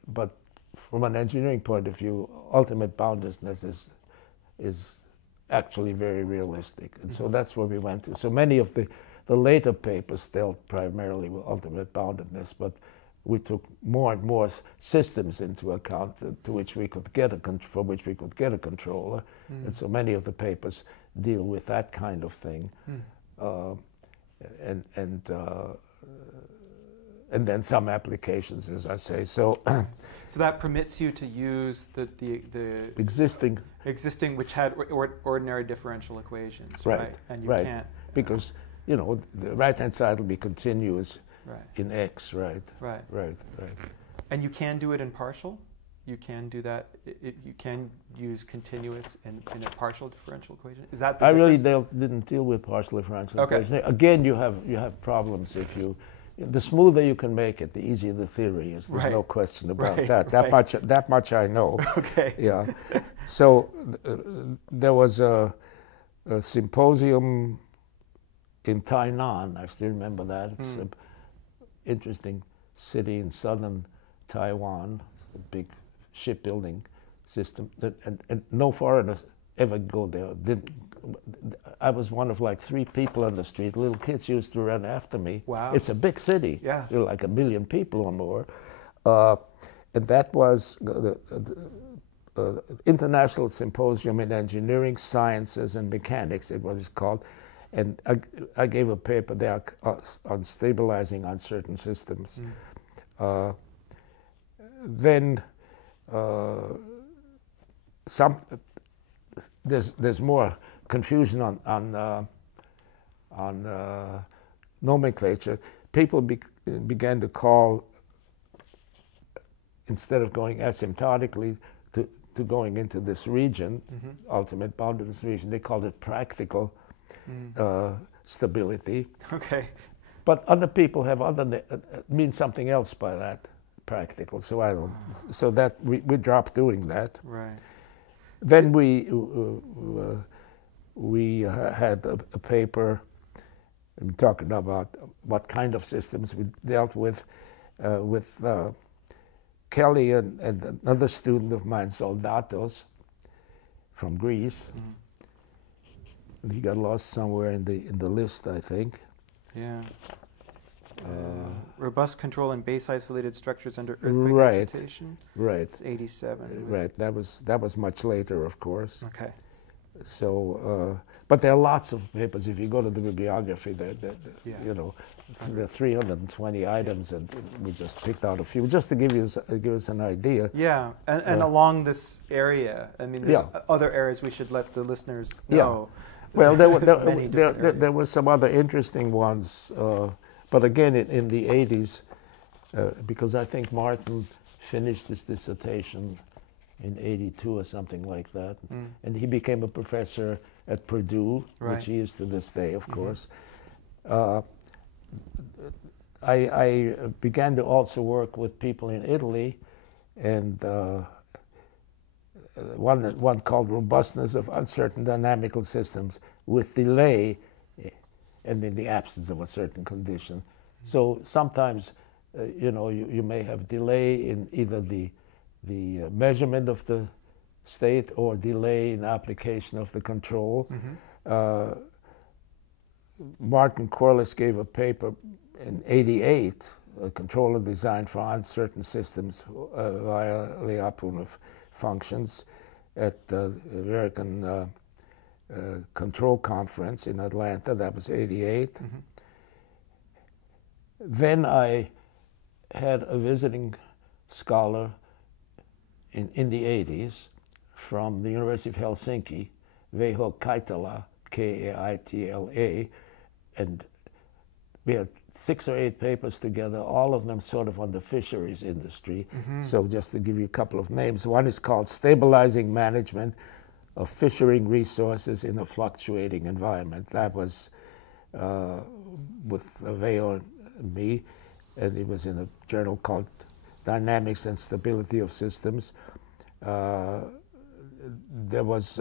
But from an engineering point of view, ultimate boundlessness is actually very realistic. And so that's where we went to. So many of the later papers dealt primarily with ultimate boundedness, but we took more and more systems into account to which we could get from which we could get a controller. And so many of the papers deal with that kind of thing. And then some applications, as I say. So that permits you to use the existing, which had ordinary differential equations, right? And you can't, because you know the right-hand side will be continuous in x, right? Right. Right. And you can do it in partial. You can do that. You can use continuous in a partial differential equation. Is that the difference? Really didn't deal with partial differential equations. Again, you have problems if you. The smoother you can make it, the easier the theory is. There's no question about that. That much I know. Okay. Yeah. So there was a symposium in Tainan. I still remember that. It's an interesting city in southern Taiwan, a big shipbuilding system. And no foreigners ever go there. I was one of like 3 people on the street. Little kids used to run after me. Wow. It's a big city. Yeah. There were like 1 million people or more. And that was the International Symposium in Engineering, Sciences, and Mechanics, it was called. And I gave a paper there on stabilizing uncertain systems. Then there's more confusion on nomenclature. People began to call, instead of going asymptotically to going into this region, ultimate boundedness region, they called it practical stability. Okay. But other people have mean something else by that, practical. So I don't. So that we dropped doing that. Right. Then we had a paper talking about what kind of systems we dealt with Kelly and another student of mine, Soldatos, from Greece. And he got lost somewhere in the list, I think. Yeah. Robust control in base isolated structures under earthquake excitation. Right. It's 87. Right. That was much later, of course. Okay. So, but there are lots of papers. If you go to the bibliography, you know, there are 320 items, and we just picked out a few just to give us an idea. Yeah, and along this area, I mean, there's other areas we should let the listeners know. Well, there were some other interesting ones, but again, in the 80s, because I think Martin finished his dissertation in 82 or something like that, and he became a professor at Purdue, which he is to this day, of course. I began to also work with people in Italy, and one called Robustness of Uncertain Dynamical Systems with Delay and in the absence of a certain condition. So sometimes, you know, you may have delay in either the measurement of the state or delay in application of the control. Martin Corliss gave a paper in '88, a controller designed for uncertain systems via Lyapunov functions at the American Control Conference in Atlanta. That was '88. Then I had a visiting scholar in the 80s from the University of Helsinki, Veiho Kaitala, Kaitla, and we had 6 or 8 papers together, all of them sort of on the fisheries industry. So just to give you a couple of names, one is called Stabilizing Management of Fishing Resources in a Fluctuating Environment. That was with Veiho and me, and it was in a journal called Dynamics and Stability of Systems. There was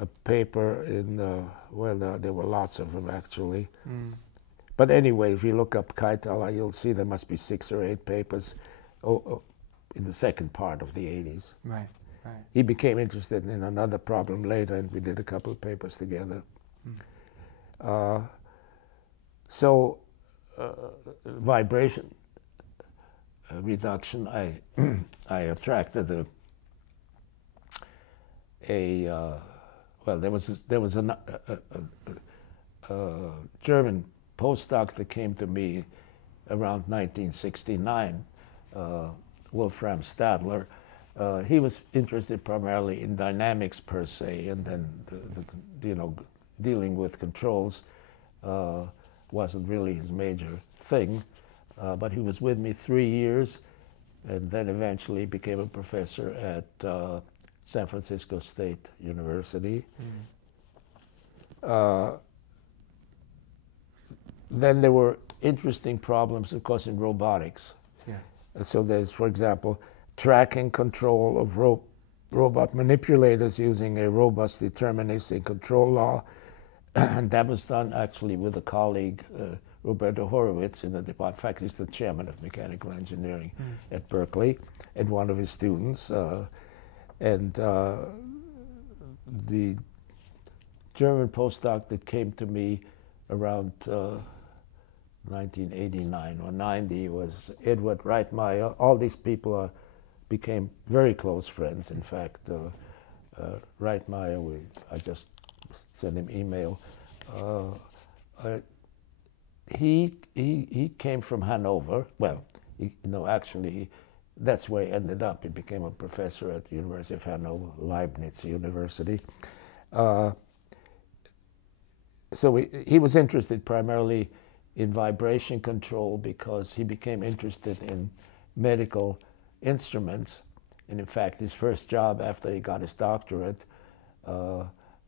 a paper in, there were lots of them actually. Mm. But anyway, if you look up Keitel, you'll see there must be 6 or 8 papers in the second part of the 80s. Right, right. He became interested in another problem later, and we did a couple of papers together. Mm. Vibration reduction, I attracted there was a German postdoc that came to me around 1969, Wolfram Stadler. He was interested primarily in dynamics per se, and then dealing with controls wasn't really his major thing. But he was with me 3 years, and then eventually became a professor at San Francisco State University. Mm. Then there were interesting problems, of course, in robotics. Yeah. So there's, for example, tracking control of robot manipulators using a robust deterministic control law. And that was done actually with a colleague, Roberto Horowitz, in the department. In fact, he's the chairman of mechanical engineering at Berkeley, and one of his students. The German postdoc that came to me around 1989 or 90 was Edward Reitmeier. All these people became very close friends. In fact, Reitmeier, I just sent him email. He came from Hanover. Well, actually, that's where he ended up. He became a professor at the University of Hanover, Leibniz University. So he was interested primarily in vibration control because he became interested in medical instruments. And in fact, his first job after he got his doctorate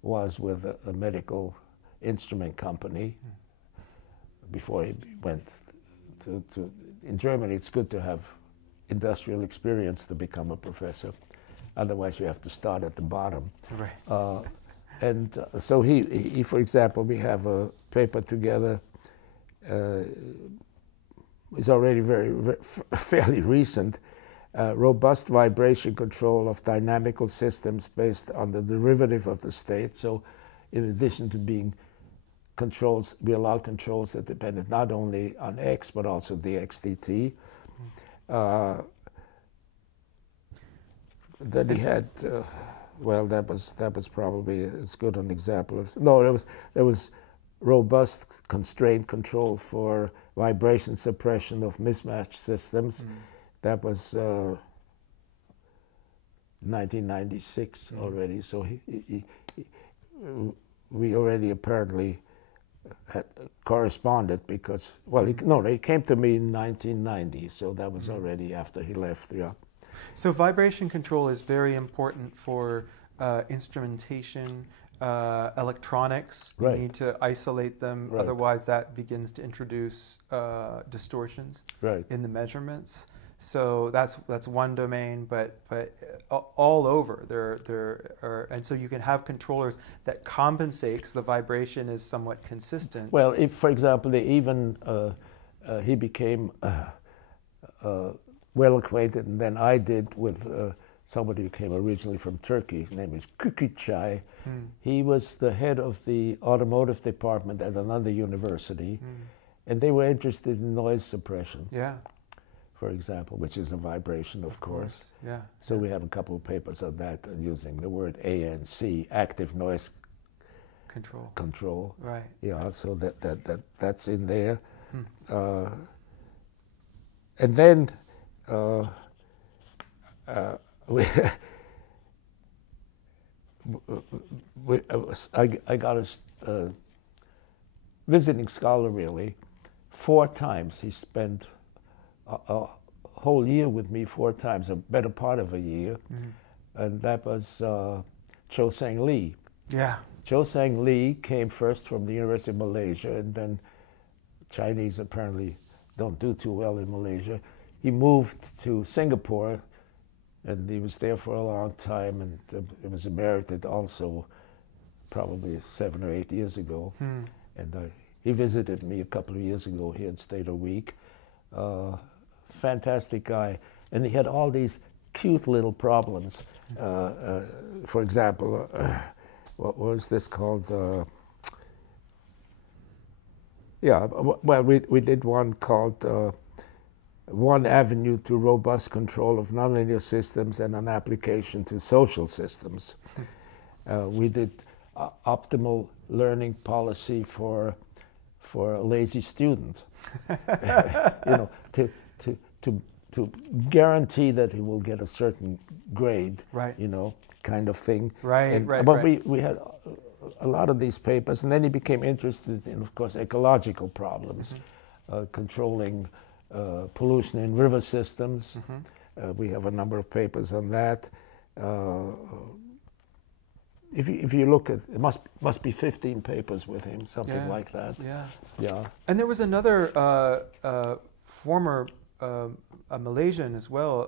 was with a medical instrument company. Before he went to in Germany, it's good to have industrial experience to become a professor. Otherwise, you have to start at the bottom. Right. So he, for example, we have a paper together. It's already fairly recent. Robust vibration control of dynamical systems based on the derivative of the state. So, in addition to being controls, we allow controls that depended not only on X but also the XDT. Then he had, that was probably as good an example of. No, there was robust constraint control for vibration suppression of mismatched systems. That was 1996 already. So we already apparently had corresponded because, he came to me in 1990, so that was already after he left, yeah. So vibration control is very important for instrumentation, electronics. Right. You need to isolate them, Right. Otherwise that begins to introduce distortions Right. in the measurements. So that's one domain, but all over there are, and so you can have controllers that compensate because the vibration is somewhat consistent. Well, if, for example, he became well acquainted, and then I did with somebody who came originally from Turkey. His name is Kukichai. He was the head of the automotive department at another university, and they were interested in noise suppression. Yeah. For example, which is a vibration, of course. Yeah. So we have a couple of papers on that using the word ANC, active noise control. Right. Yeah, so that's in there. And then I got a visiting scholar, really. 4 times he spent a whole year with me, 4 times, a better part of a year. And that was Cho Sang Lee. Yeah. Cho Sang Lee came first from the University of Malaysia, and then Chinese apparently don't do too well in Malaysia. He moved to Singapore, and he was there for a long time, and it was emerited also probably 7 or 8 years ago. And he visited me a couple of years ago. He had stayed a week. Fantastic guy. And he had all these cute little problems. For example, what was this called? Well, we did one called One Avenue to Robust Control of Nonlinear Systems and an Application to Social Systems. We did optimal learning policy for a lazy student. You know, to guarantee that he will get a certain grade, right. You know, kind of thing. Right, but we had a lot of these papers, and then he became interested in, of course, ecological problems, controlling pollution in river systems. We have a number of papers on that. If you look at it, must be 15 papers with him, something like that. Yeah. And there was another former a Malaysian as well,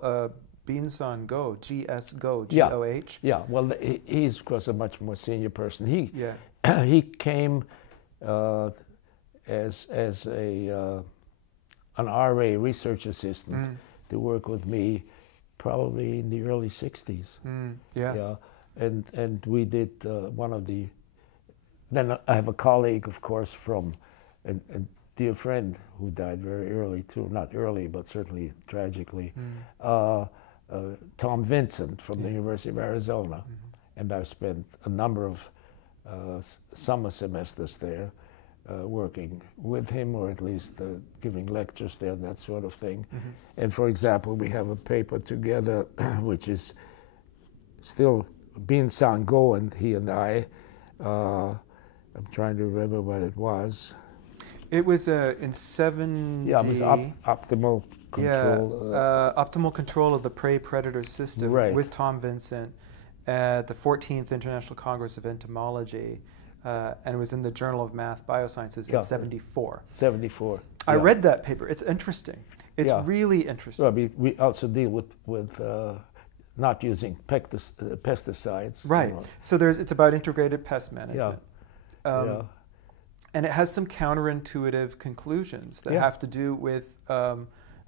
Binsan Goh, GS Goh, G-O-H. Yeah. Well, he's of course a much more senior person. He came as an RA research assistant to work with me, probably in the early '60s. Yes. Yeah. And we did one of the. Then I have a colleague, of course, from a dear friend who died very early too. Not early, but certainly tragically. Tom Vincent from the University of Arizona, and I've spent a number of summer semesters there, working with him, or at least giving lectures there, that sort of thing. And for example, we have a paper together, which is still Binsan Goh and he and I. I'm trying to remember what it was. It was in 70. Yeah, it was optimal control. Optimal control of the prey-predator system with Tom Vincent at the 14th International Congress of Entomology, and it was in the Journal of Math Biosciences in 74. 74. I read that paper. It's interesting. It's really interesting. Well, we also deal with not using pesticides. Right. You know. So it's about integrated pest management. And it has some counterintuitive conclusions that have to do with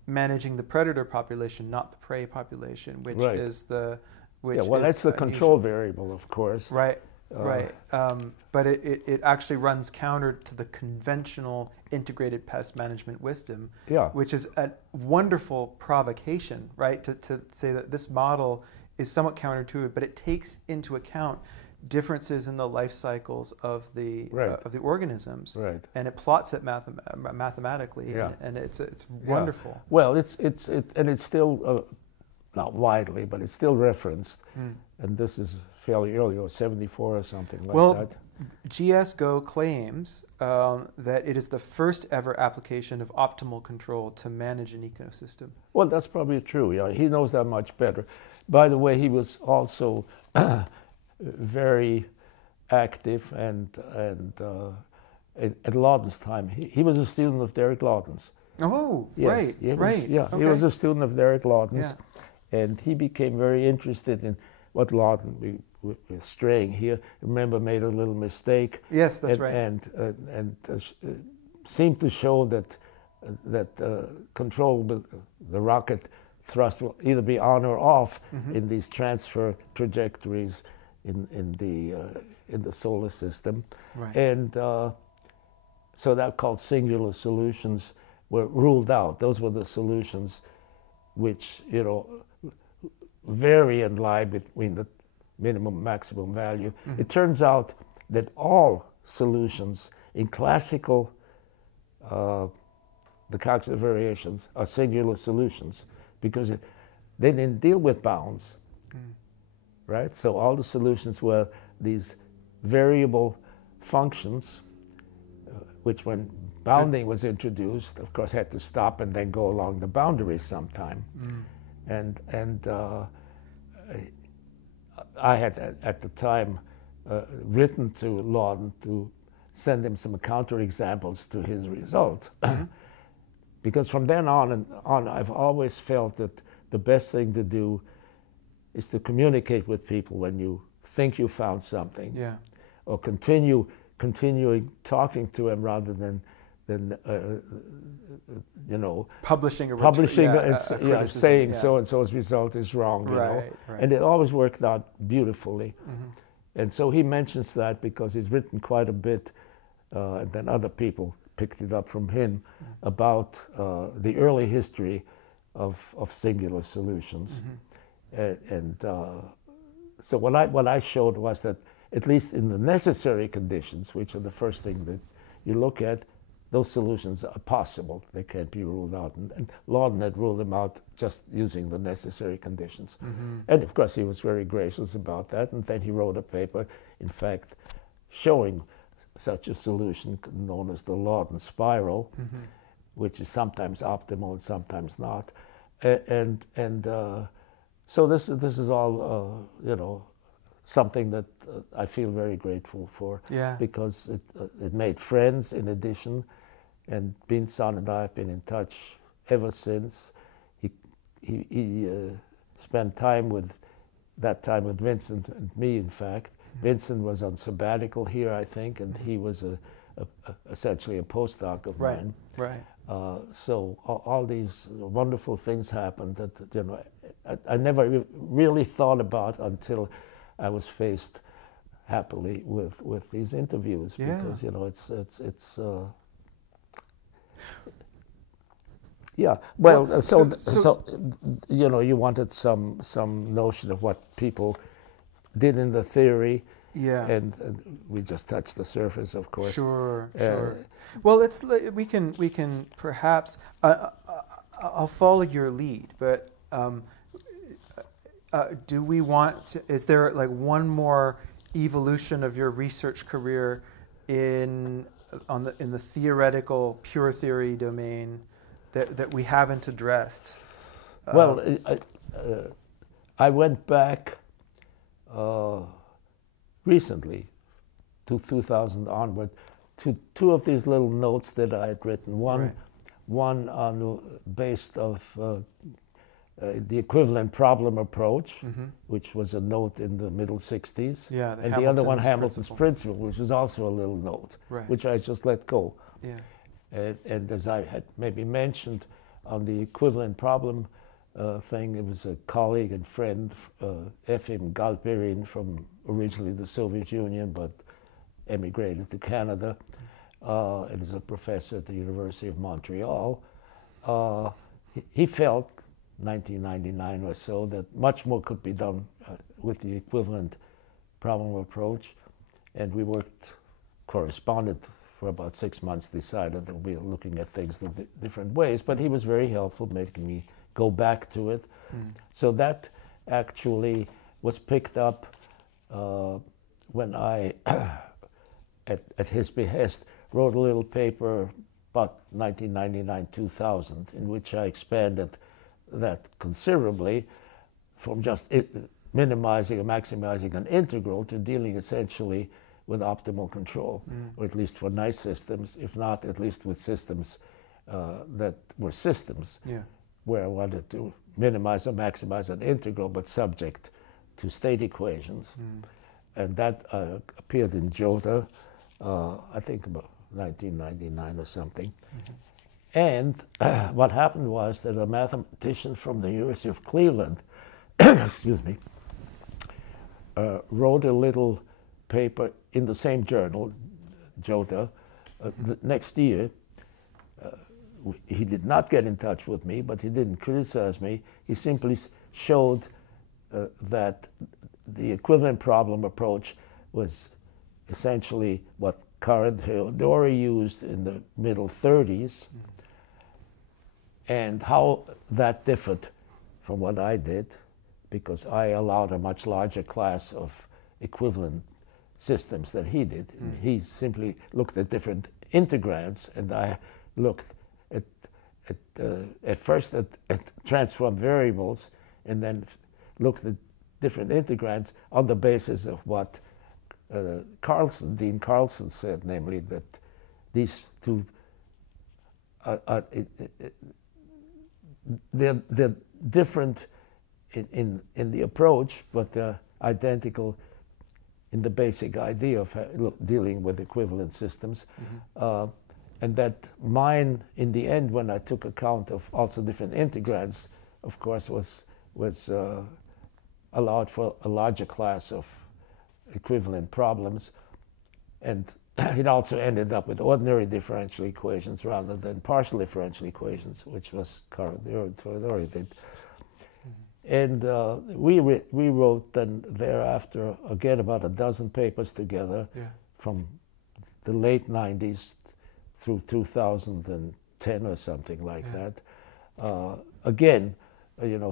managing the predator population, not the prey population, which is the that's the control variable, of course. Right. But it actually runs counter to the conventional integrated pest management wisdom, which is a wonderful provocation, right? To say that this model is somewhat counterintuitive, but it takes into account differences in the life cycles of the organisms, and it plots it mathematically, and it's wonderful. Well, it's still not widely, but it's still referenced, and this is fairly early, or 74 or something like that. Well, GS Goh claims that it is the first ever application of optimal control to manage an ecosystem. Well, that's probably true. Yeah, he knows that much better. By the way, he was also very active and at Lawton's time. He was a student of Derek Lawton's. Oh, yes, right. He was a student of Derek Lawton's, and he became very interested in what Lawton, we're straying here, remember, made a little mistake. Yes, that's right. And seemed to show that control the rocket thrust will either be on or off in these transfer trajectories in the solar system, and so that called singular solutions were ruled out. Those were the solutions which vary and lie between the minimum maximum value. It turns out that all solutions in classical the calculus variations are singular solutions because they didn't deal with bounds. Right? So all the solutions were these variable functions, which when bounding was introduced, of course, had to stop and then go along the boundaries sometime. And I had at the time written to Lawton to send him some counterexamples to his result. Because from then on, I've always felt that the best thing to do is to communicate with people when you think you found something. or continuing talking to him rather than publishing saying so and so's result is wrong, Right. And it always worked out beautifully. Mm-hmm. And so he mentions that because he's written quite a bit, and then other people picked it up from him about the early history of singular solutions. So what I showed was that at least in the necessary conditions, which are the first thing that you look at, those solutions are possible. They can't be ruled out. And Lawton had ruled them out just using the necessary conditions. And of course, he was very gracious about that. And then he wrote a paper, in fact, showing such a solution known as the Lawton spiral, which is sometimes optimal and sometimes not. So this is all, something that I feel very grateful for, because it made friends in addition, and Bin-Son and I have been in touch ever since. He spent time with Vincent and me, in fact. Vincent was on sabbatical here, I think, and he was essentially a postdoc of mine. Right. So all these wonderful things happened that I never really thought about until I was faced happily with these interviews, because it's well, so you wanted some notion of what people did in the theory, and we just touched the surface, of course. Sure. Well, we can perhaps I'll follow your lead, but do we want to, is there like one more evolution of your research career in the theoretical pure theory domain that we haven't addressed? Well, I went back recently, to 2000 onward, to two of these little notes that I had written. One on based of the equivalent problem approach, which was a note in the middle 60s. And the other one, Hamilton's principle, which was also a little note, which I just let go. And as I had maybe mentioned on the equivalent problem thing, it was a colleague and friend, Efim Galperin, from originally the Soviet Union, but emigrated to Canada, and is a professor at the University of Montreal. He felt, 1999 or so, that much more could be done with the equivalent problem approach, and we corresponded for about 6 months, decided that we were looking at things in different ways, but he was very helpful, making me go back to it. So that actually was picked up when I, at his behest, wrote a little paper about 1999-2000, in which I expanded that considerably from just minimizing or maximizing an integral to dealing essentially with optimal control, or at least for nice systems, if not at least with systems that were systems, where I wanted to minimize or maximize an integral, but subject to state equations. And that appeared in Jota, I think about 1999 or something. And what happened was that a mathematician from the University of Cleveland, excuse me, wrote a little paper in the same journal, Jota, the next year. He did not get in touch with me, but he didn't criticize me. He simply showed that the equivalent problem approach was essentially what Karen Theodori used in the middle 30s, and how that differed from what I did, because I allowed a much larger class of equivalent systems than he did. He simply looked at different integrands, and I looked at first at transform variables, and then looked at different integrands on the basis of what Dean Carlson said, namely that these two they're different in the approach, but they're identical in the basic idea of dealing with equivalent systems. And that mine, in the end, when I took account of also different integrands, of course, was allowed for a larger class of equivalent problems. And it also ended up with ordinary differential equations rather than partial differential equations, which was currently oriented. And we wrote then thereafter, again, about a dozen papers together from the late 90s through 2010 or something like that. Again, you know,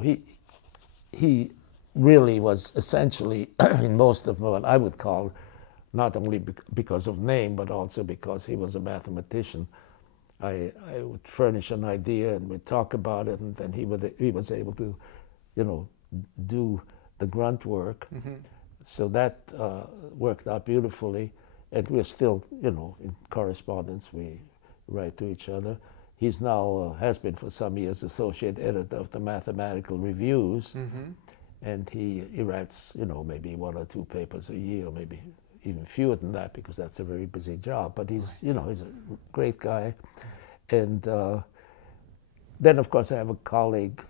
he really was essentially in most of what I would call, not only because of name, but also because he was a mathematician. I would furnish an idea and we'd talk about it, and then he was able to, you know, do the grunt work. So that worked out beautifully, and we're still, you know, in correspondence. We write to each other. He's now, has been for some years, associate editor of the Mathematical Reviews, and he writes, you know, maybe 1 or 2 papers a year, maybe even fewer than that, because that's a very busy job. But he's, you know, he's a great guy. And then, of course, I have a colleague,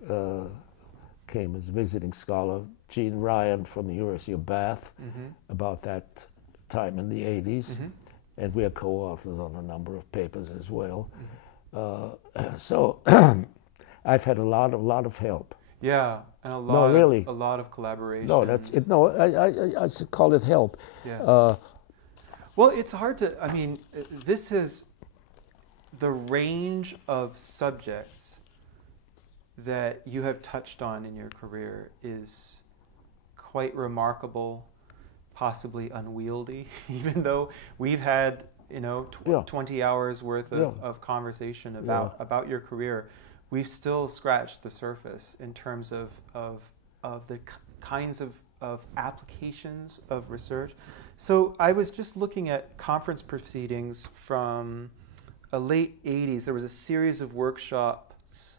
came as a visiting scholar, Gene Ryan from the University of Bath, about that time in the 80s. And we are co-authors on a number of papers as well. So I've had a lot of help. Yeah, and a lot of collaboration. No, that's it. No, I call it help. Yeah. Well, it's hard to. I mean, this is the range of subjects that you have touched on in your career is quite remarkable, possibly unwieldy. Even though we've had, you know, 20 hours worth of conversation about your career, we've still scratched the surface in terms of the kinds of applications of research. So I was just looking at conference proceedings from the late 80s. There was a series of workshops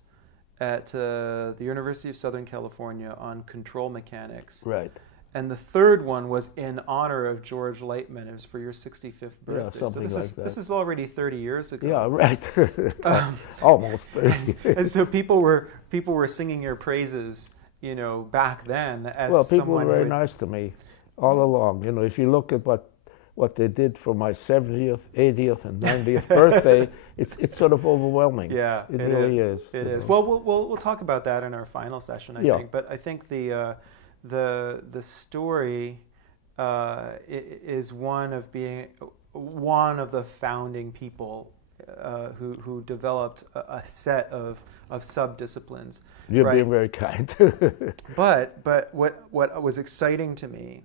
at the University of Southern California on control mechanics. Right. And the third one was in honor of George Lightman. It was for your 65th birthday. Yeah, something so this is already 30 years ago. Yeah, right. Almost 30. And so people were singing your praises, you know, back then as well, people someone were very nice to me all along. You know, if you look at what they did for my 70th, 80th, and 90th birthday, it's sort of overwhelming. Yeah, it really is. It is. Well, we'll talk about that in our final session, I think. But I think the story is one of being one of the founding people who developed a set of subdisciplines. You're being very kind. But what was exciting to me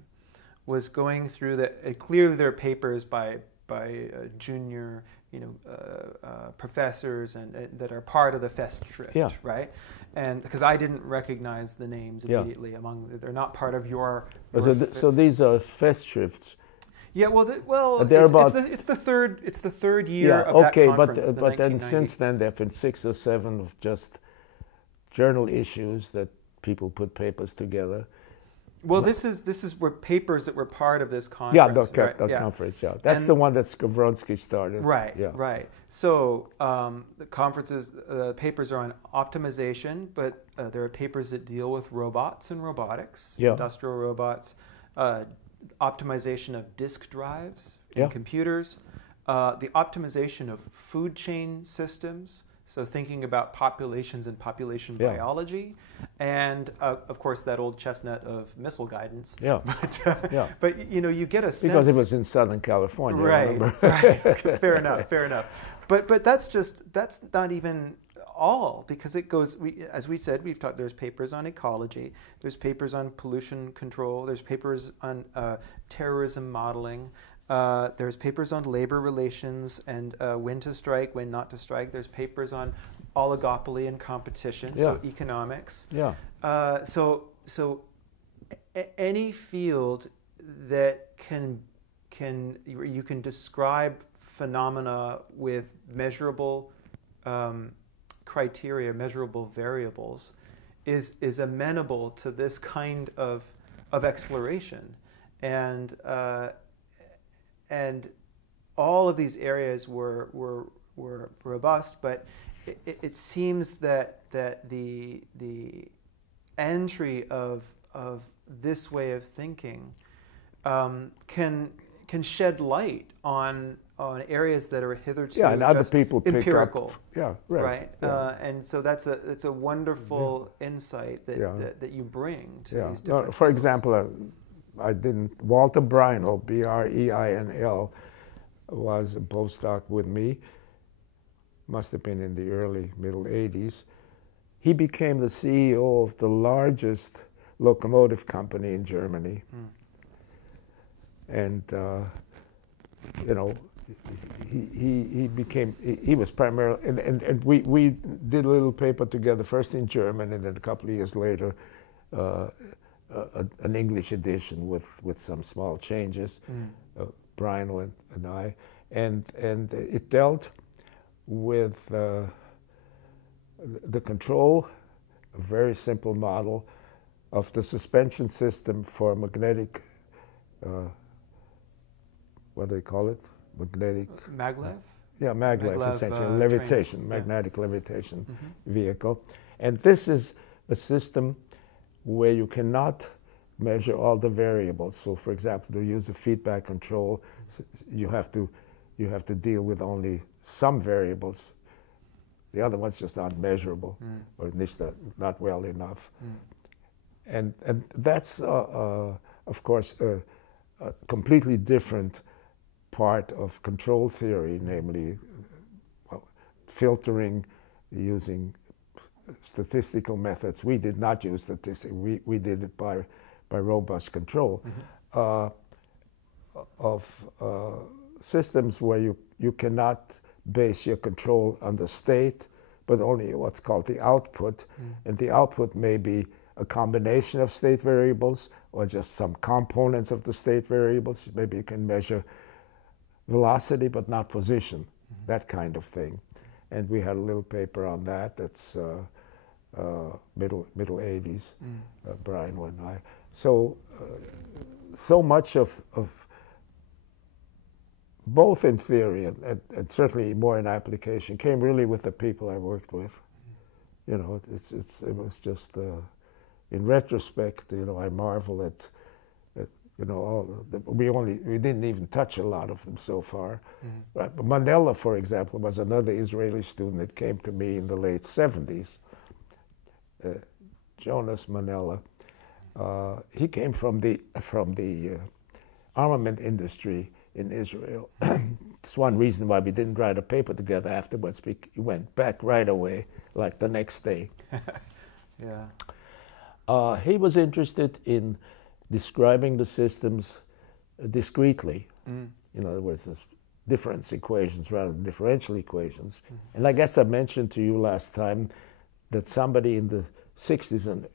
was going through clearly there are papers by junior, you know, professors and that are part of the Festschrift, right? And because I didn't recognize the names immediately they're not part of your so these are Festschrifts. Yeah, it's the third year of that conference. But then since then there have been 6 or 7 of just journal issues that people put papers together. Well, this is where papers that were part of this conference. Conference. Yeah, that's the one that Skowronski started. Right. Yeah. Right. So the conferences, papers are on optimization, but there are papers that deal with robots and robotics, industrial robots, optimization of disk drives in computers, the optimization of food chain systems. So thinking about populations and population biology, and of course that old chestnut of missile guidance. Yeah. But you know, you get a sense because it was in Southern California. Right. Fair enough. But that's not even all, because it goes. As we said, we've taught. There's papers on ecology. There's papers on pollution control. There's papers on terrorism modeling. There's papers on labor relations and when to strike, when not to strike. There's papers on oligopoly and competition, so economics. Yeah. So any field that you can describe phenomena with measurable criteria, measurable variables, is amenable to this kind of exploration. and all of these areas were robust, but it seems that the entry of this way of thinking can shed light on areas that are hitherto and other people empirical. Pick up. Yeah, right. And so it's a wonderful insight that you bring to these different. For example, Walter Breinl, Breinl, was a postdoc with me. Must have been in the early middle 80s. He became the CEO of the largest locomotive company in Germany. And he was primarily, and we did a little paper together, first in German, and then a couple of years later, an English edition with some small changes, Breinl and I, and it dealt with the control, a very simple model of the suspension system for magnetic, what do they call it? Magnetic... Maglev? Yeah, maglev essentially, levitation, trains. Magnetic levitation vehicle. And this is a system where you cannot measure all the variables. So for example, to use a feedback control, you have to deal with only some variables. The other ones just aren't measurable, or at least not well enough. And that's, of course, a completely different part of control theory, namely filtering using statistical methods. We did not use statistics. We did it by robust control of systems where you cannot base your control on the state, but only what's called the output. And the output may be a combination of state variables or just some components of the state variables. Maybe you can measure velocity but not position, that kind of thing. And we had a little paper on that. That's middle 80s, Breinl and I. So much of both in theory and certainly more in application came really with the people I worked with. You know, it was just in retrospect, you know, I marvel at you know, we didn't even touch a lot of them so far. Right? But Manella, for example, was another Israeli student that came to me in the late 70s. Jonas Manella. He came from the armament industry in Israel. It's one reason why we didn't write a paper together afterwards. We went back right away, like the next day. He was interested in describing the systems discretely. In other words, difference equations rather than differential equations. And I guess I mentioned to you last time that somebody in the 60s and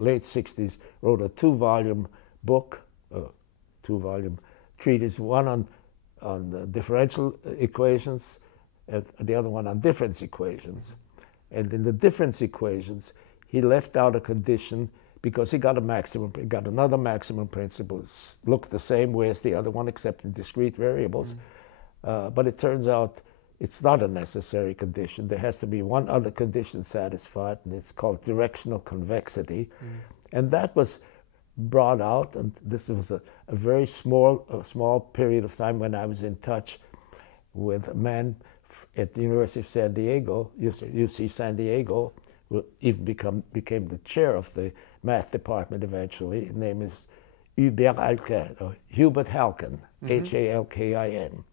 late 60s wrote a 2-volume book, 2-volume treatise, one on the differential equations and the other one on difference equations. And in the difference equations, he left out a condition because he got another maximum principle, looked the same way as the other one except in discrete variables. But it turns out it's not a necessary condition. There has to be one other condition satisfied, and it's called directional convexity. And that was brought out, and this was a very small period of time when I was in touch with a man at the University of San Diego, UC San Diego, who even became the chair of the math department eventually. His name is Hubert Halkin, Halkin.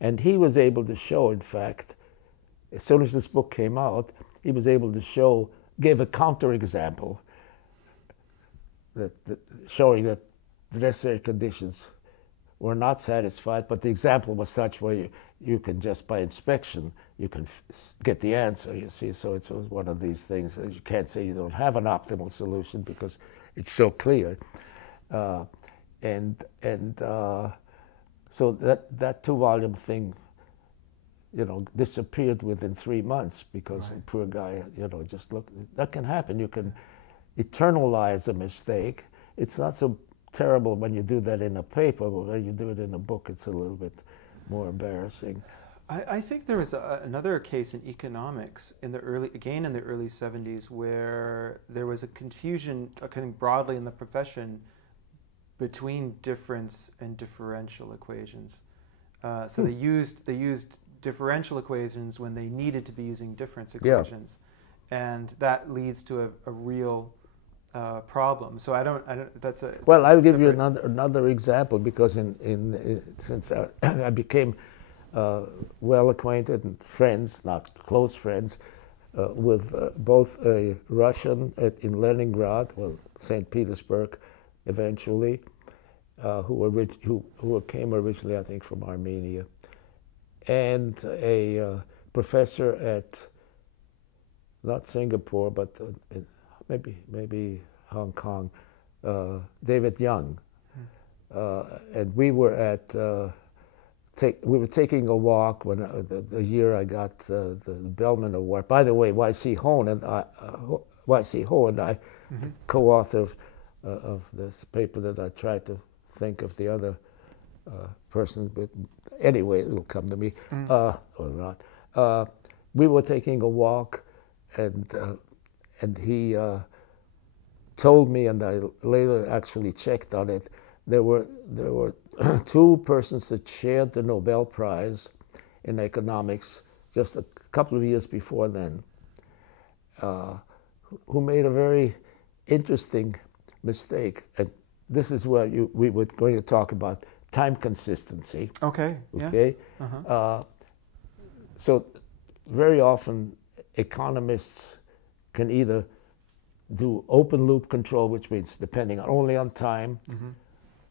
And he was able to show, in fact, as soon as this book came out, he was able to show, gave a counterexample showing that the necessary conditions were not satisfied, but the example was such where you can just by inspection, you can get the answer, you see. So it's one of these things that you can't say you don't have an optimal solution because it's so clear. So that 2-volume thing, you know, disappeared within 3 months because the poor guy, you know, just look, that can happen. You can eternalize a mistake. It's not so terrible when you do that in a paper, but when you do it in a book, it's a little bit more embarrassing. I think there was another case in economics in the early 70s, where there was a confusion occurring broadly in the profession between difference and differential equations. So they used differential equations when they needed to be using difference equations, and that leads to a real problem. So I don't. That's a. Well, I'll give you another example, because since I became well acquainted and friends, not close friends, with both a Russian in Leningrad, well, St. Petersburg, eventually, who came originally, I think, from Armenia, and a professor at not Singapore, but maybe Hong Kong, David Young, and we were we were taking a walk when the year I got the Bellman Award. By the way, Y.C. Ho and I Mm-hmm. co-author of this paper that I tried to think of the other person, but anyway, it'll come to me, or not. We were taking a walk, and he told me, and I later actually checked on it, there were two persons that shared the Nobel Prize in economics just a couple of years before then, who made a very interesting mistake. And this is where we were going to talk about time consistency. Okay. Okay. Yeah. Uh-huh. So very often economists can either do open loop control, which means depending only on time, Mm-hmm.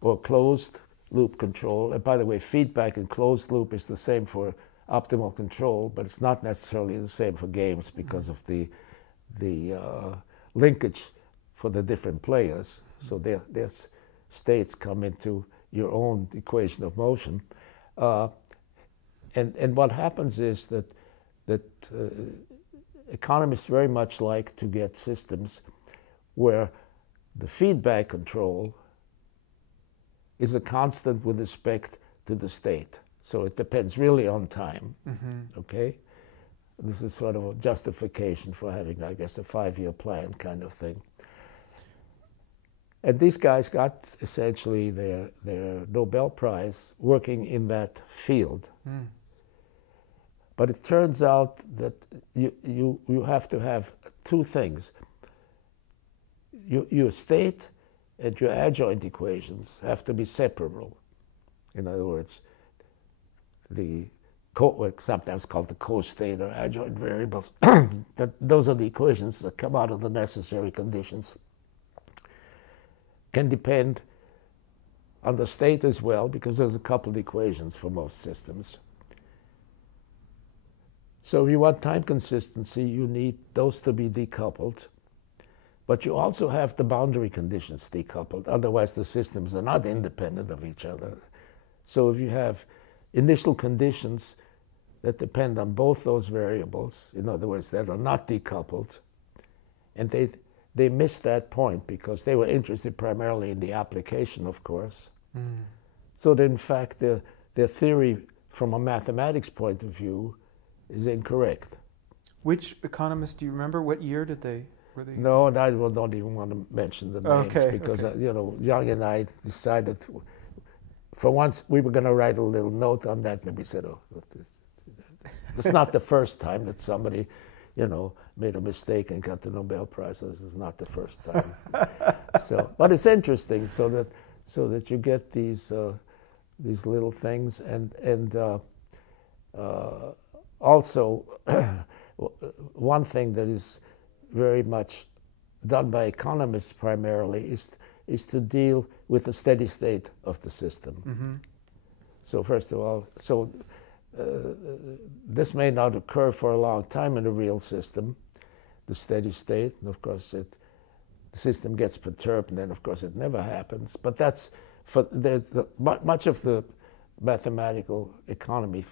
or closed loop control. And by the way, feedback in closed loop is the same for optimal control, but it's not necessarily the same for games because of the linkage for the different players. So their states come into your own equation of motion. And what happens is that economists very much like to get systems where the feedback control is a constant with respect to the state. So it depends really on time, Mm-hmm. okay? This is sort of a justification for having, I guess, a 5-year plan kind of thing. And these guys got essentially their Nobel Prize working in that field. Mm. But it turns out that you have to have two things. Your state and your adjoint equations have to be separable. In other words, sometimes called the co-state or adjoint variables, those are the equations that come out of the necessary conditions. Can depend on the state as well, because there's a couple of equations for most systems. So if you want time consistency, you need those to be decoupled. But you also have the boundary conditions decoupled. Otherwise, the systems are not independent of each other. So if you have initial conditions that depend on both those variables, in other words, that are not decoupled, and they missed that point because they were interested primarily in the application, of course. Mm. So that in fact, their theory from a mathematics point of view is incorrect. Which economists do you remember? What year were they? No, and I don't even want to mention the names, because okay. Young and I decided, for once, we were going to write a little note on that, and we said, "Oh, it's not the first time that somebody, made a mistake and got the Nobel Prize. So this is not the first time." But it's interesting, so that you get these little things, and also one thing that is very much done by economists primarily is to deal with the steady state of the system. Mm-hmm. So first of all, this may not occur for a long time in a real system, the steady state, and of course the system gets perturbed, and then of course it never happens. But that's for much of the mathematical economy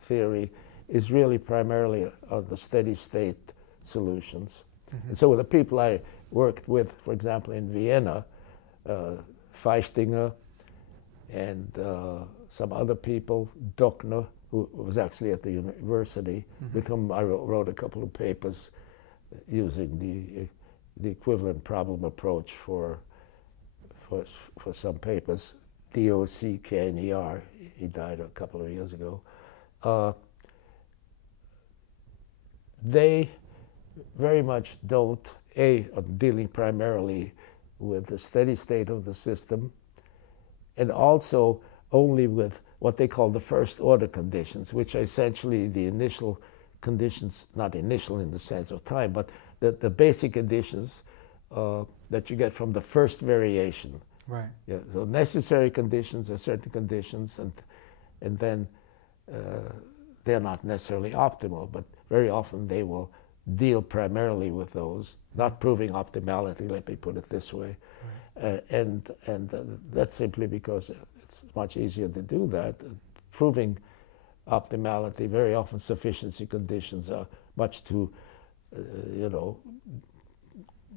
theory is really primarily on the steady state solutions. Mm-hmm. And so the people I worked with, for example, in Vienna, Feistinger, and some other people, Dockner, who was actually at the university, with whom I wrote a couple of papers using the equivalent problem approach for some papers. Dockner, he died a couple of years ago. They very much don't, are dealing primarily with the steady state of the system, and also only with what they call the first order conditions, which are essentially the initial conditions, not initial in the sense of time, but the basic conditions that you get from the first variation. Right. Yeah, so necessary conditions are certain conditions, and then they're not necessarily optimal, but very often they will deal primarily with those, not proving optimality, let me put it this way. Right. And that's simply because it's much easier to do that. Proving optimality, very often sufficiency conditions are much too,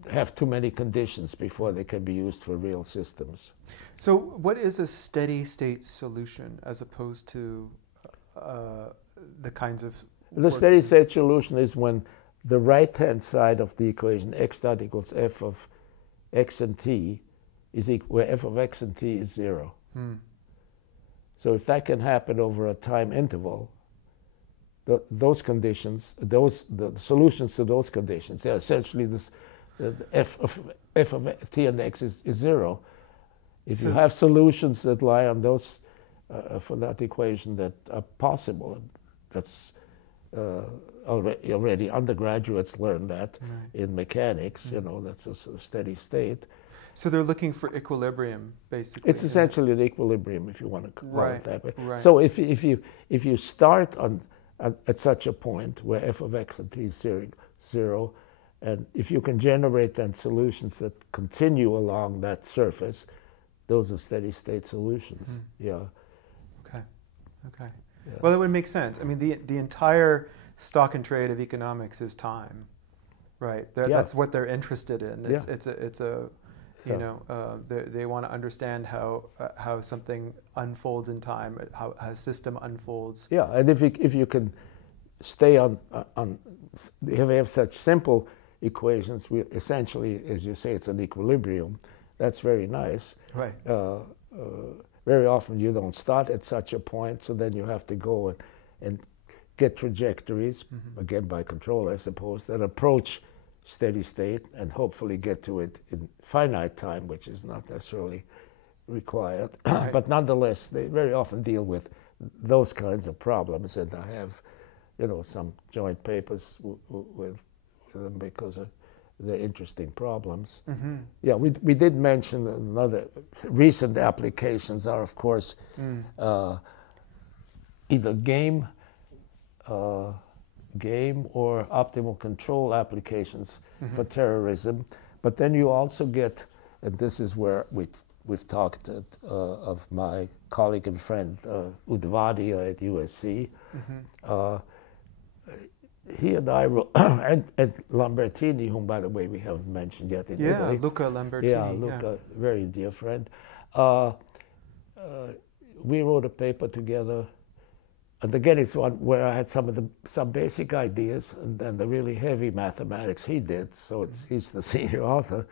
have too many conditions before they can be used for real systems. So what is a steady state solution as opposed to the kinds of... The steady state solution is when the right-hand side of the equation, x dot equals f of x and t, where f of x and t is 0. So if that can happen over a time interval, those conditions, the solutions to those conditions, they're essentially the f of t and x is 0. If you have solutions that lie on those for that equation that are possible, that's already undergraduates learn that in mechanics. That's a steady state. So they're looking for equilibrium, basically. It's essentially an equilibrium, if you want to call it that way. Right. So if you start at such a point where f of x and t is 0, and if you can generate then solutions that continue along that surface, those are steady state solutions. Yeah. Okay. Yeah. Well, it would make sense. I mean, the entire stock and trade of economics is time, right? That's what they're interested in. They want to understand how something unfolds in time, how a system unfolds. Yeah, and if you can stay on if you have such simple equations, essentially, as you say, it's an equilibrium. That's very nice. Right. Very often you don't start at such a point, so then you have to go and get trajectories, again by control, I suppose, that approach steady state and hopefully get to it in finite time, which is not necessarily required. Right. But nonetheless, they very often deal with those kinds of problems, and I have, some joint papers with them because they're interesting problems. Yeah, we did mention another recent applications are, of course, either game or optimal control applications for terrorism. But then you also get, and this is where we've talked of my colleague and friend Udvadia at USC. He and I wrote, and Lambertini, whom, by the way, we haven't mentioned yet in Italy. Luca Lambertini. Yeah, Luca, very dear friend. We wrote a paper together, and again, it's one where I had some basic ideas, and then the really heavy mathematics he did. So he's the senior author.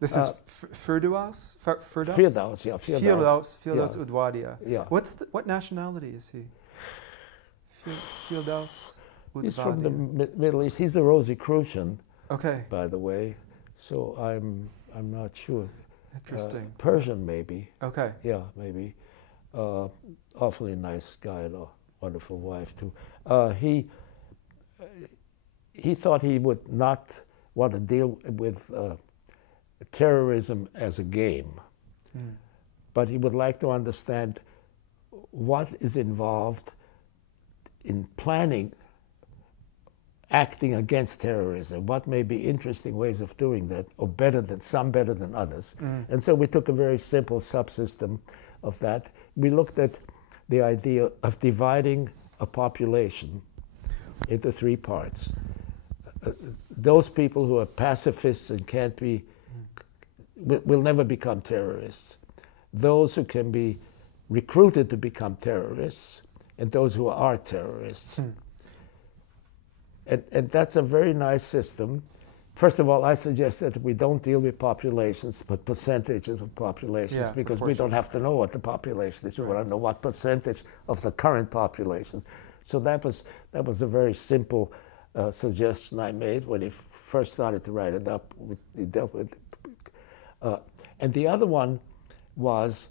This is Firdaus? Firdaus, yeah. Firdaus Udvadia. Yeah. What nationality is he? Firdaus. He's from the Middle East. He's a Rosicrucian, by the way. So I'm not sure. Interesting. Persian, maybe. Okay. Yeah, maybe. Awfully nice guy and a wonderful wife too. He thought he would not want to deal with terrorism as a game, but he would like to understand what is involved in planning acting against terrorism, what may be interesting ways of doing that, or better than others. And so we took a very simple subsystem of that. We looked at the idea of dividing a population into 3 parts. Those people who are pacifists and can't be will never become terrorists. Those who can be recruited to become terrorists and those who are terrorists. And that's a very nice system. First of all, I suggest that we don't deal with populations, but percentages of populations, because we don't have to know what the population is. We want to know what percentage of the current population. So that was a very simple suggestion I made when he first started to write it up. He dealt with, and the other one was,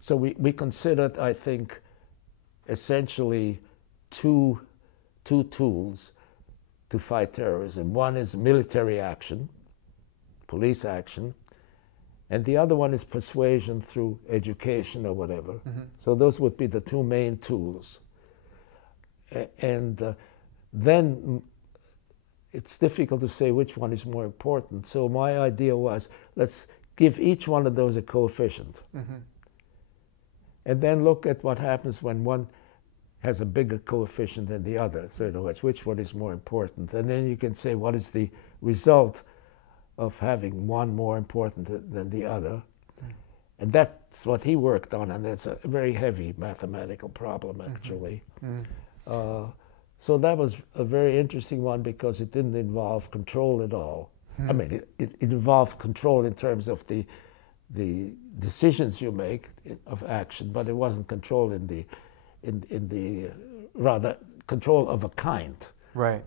so we considered, I think, essentially two tools to fight terrorism. One is military action, police action, and the other one is persuasion through education or whatever. So those would be the two main tools. And then it's difficult to say which one is more important. So my idea was, let's give each one of those a coefficient. And then look at what happens when one has a bigger coefficient than the other. So in other words, which one is more important? And then you can say, what is the result of having one more important than the other? And that's what he worked on, and it's a very heavy mathematical problem, actually. So that was a very interesting one because it didn't involve control at all. I mean, it involved control in terms of the decisions you make of action, but it wasn't control in the rather control of a kind, right,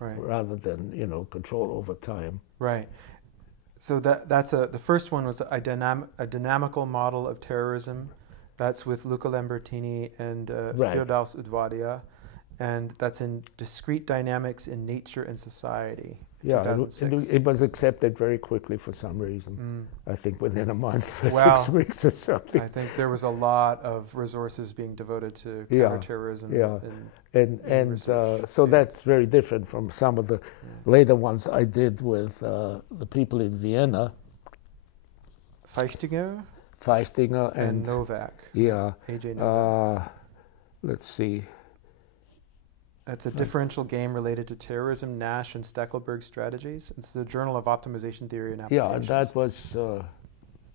rather than control over time. Right. So that's the first one was a dynamical model of terrorism. That's with Luca Lambertini and Firdaus Udvadia, and that's in Discrete Dynamics in Nature and Society. Yeah, 2006. it was accepted very quickly for some reason. I think within a month or 6 weeks or something. I think there was a lot of resources being devoted to counterterrorism. And so that's very different from some of the later ones I did with the people in Vienna. Feichtinger and Novak. Yeah. A.J. Novak. Let's see. It's a differential game related to terrorism, Nash and Steckelberg strategies. It's the Journal of Optimization Theory and Applications. Yeah, and that was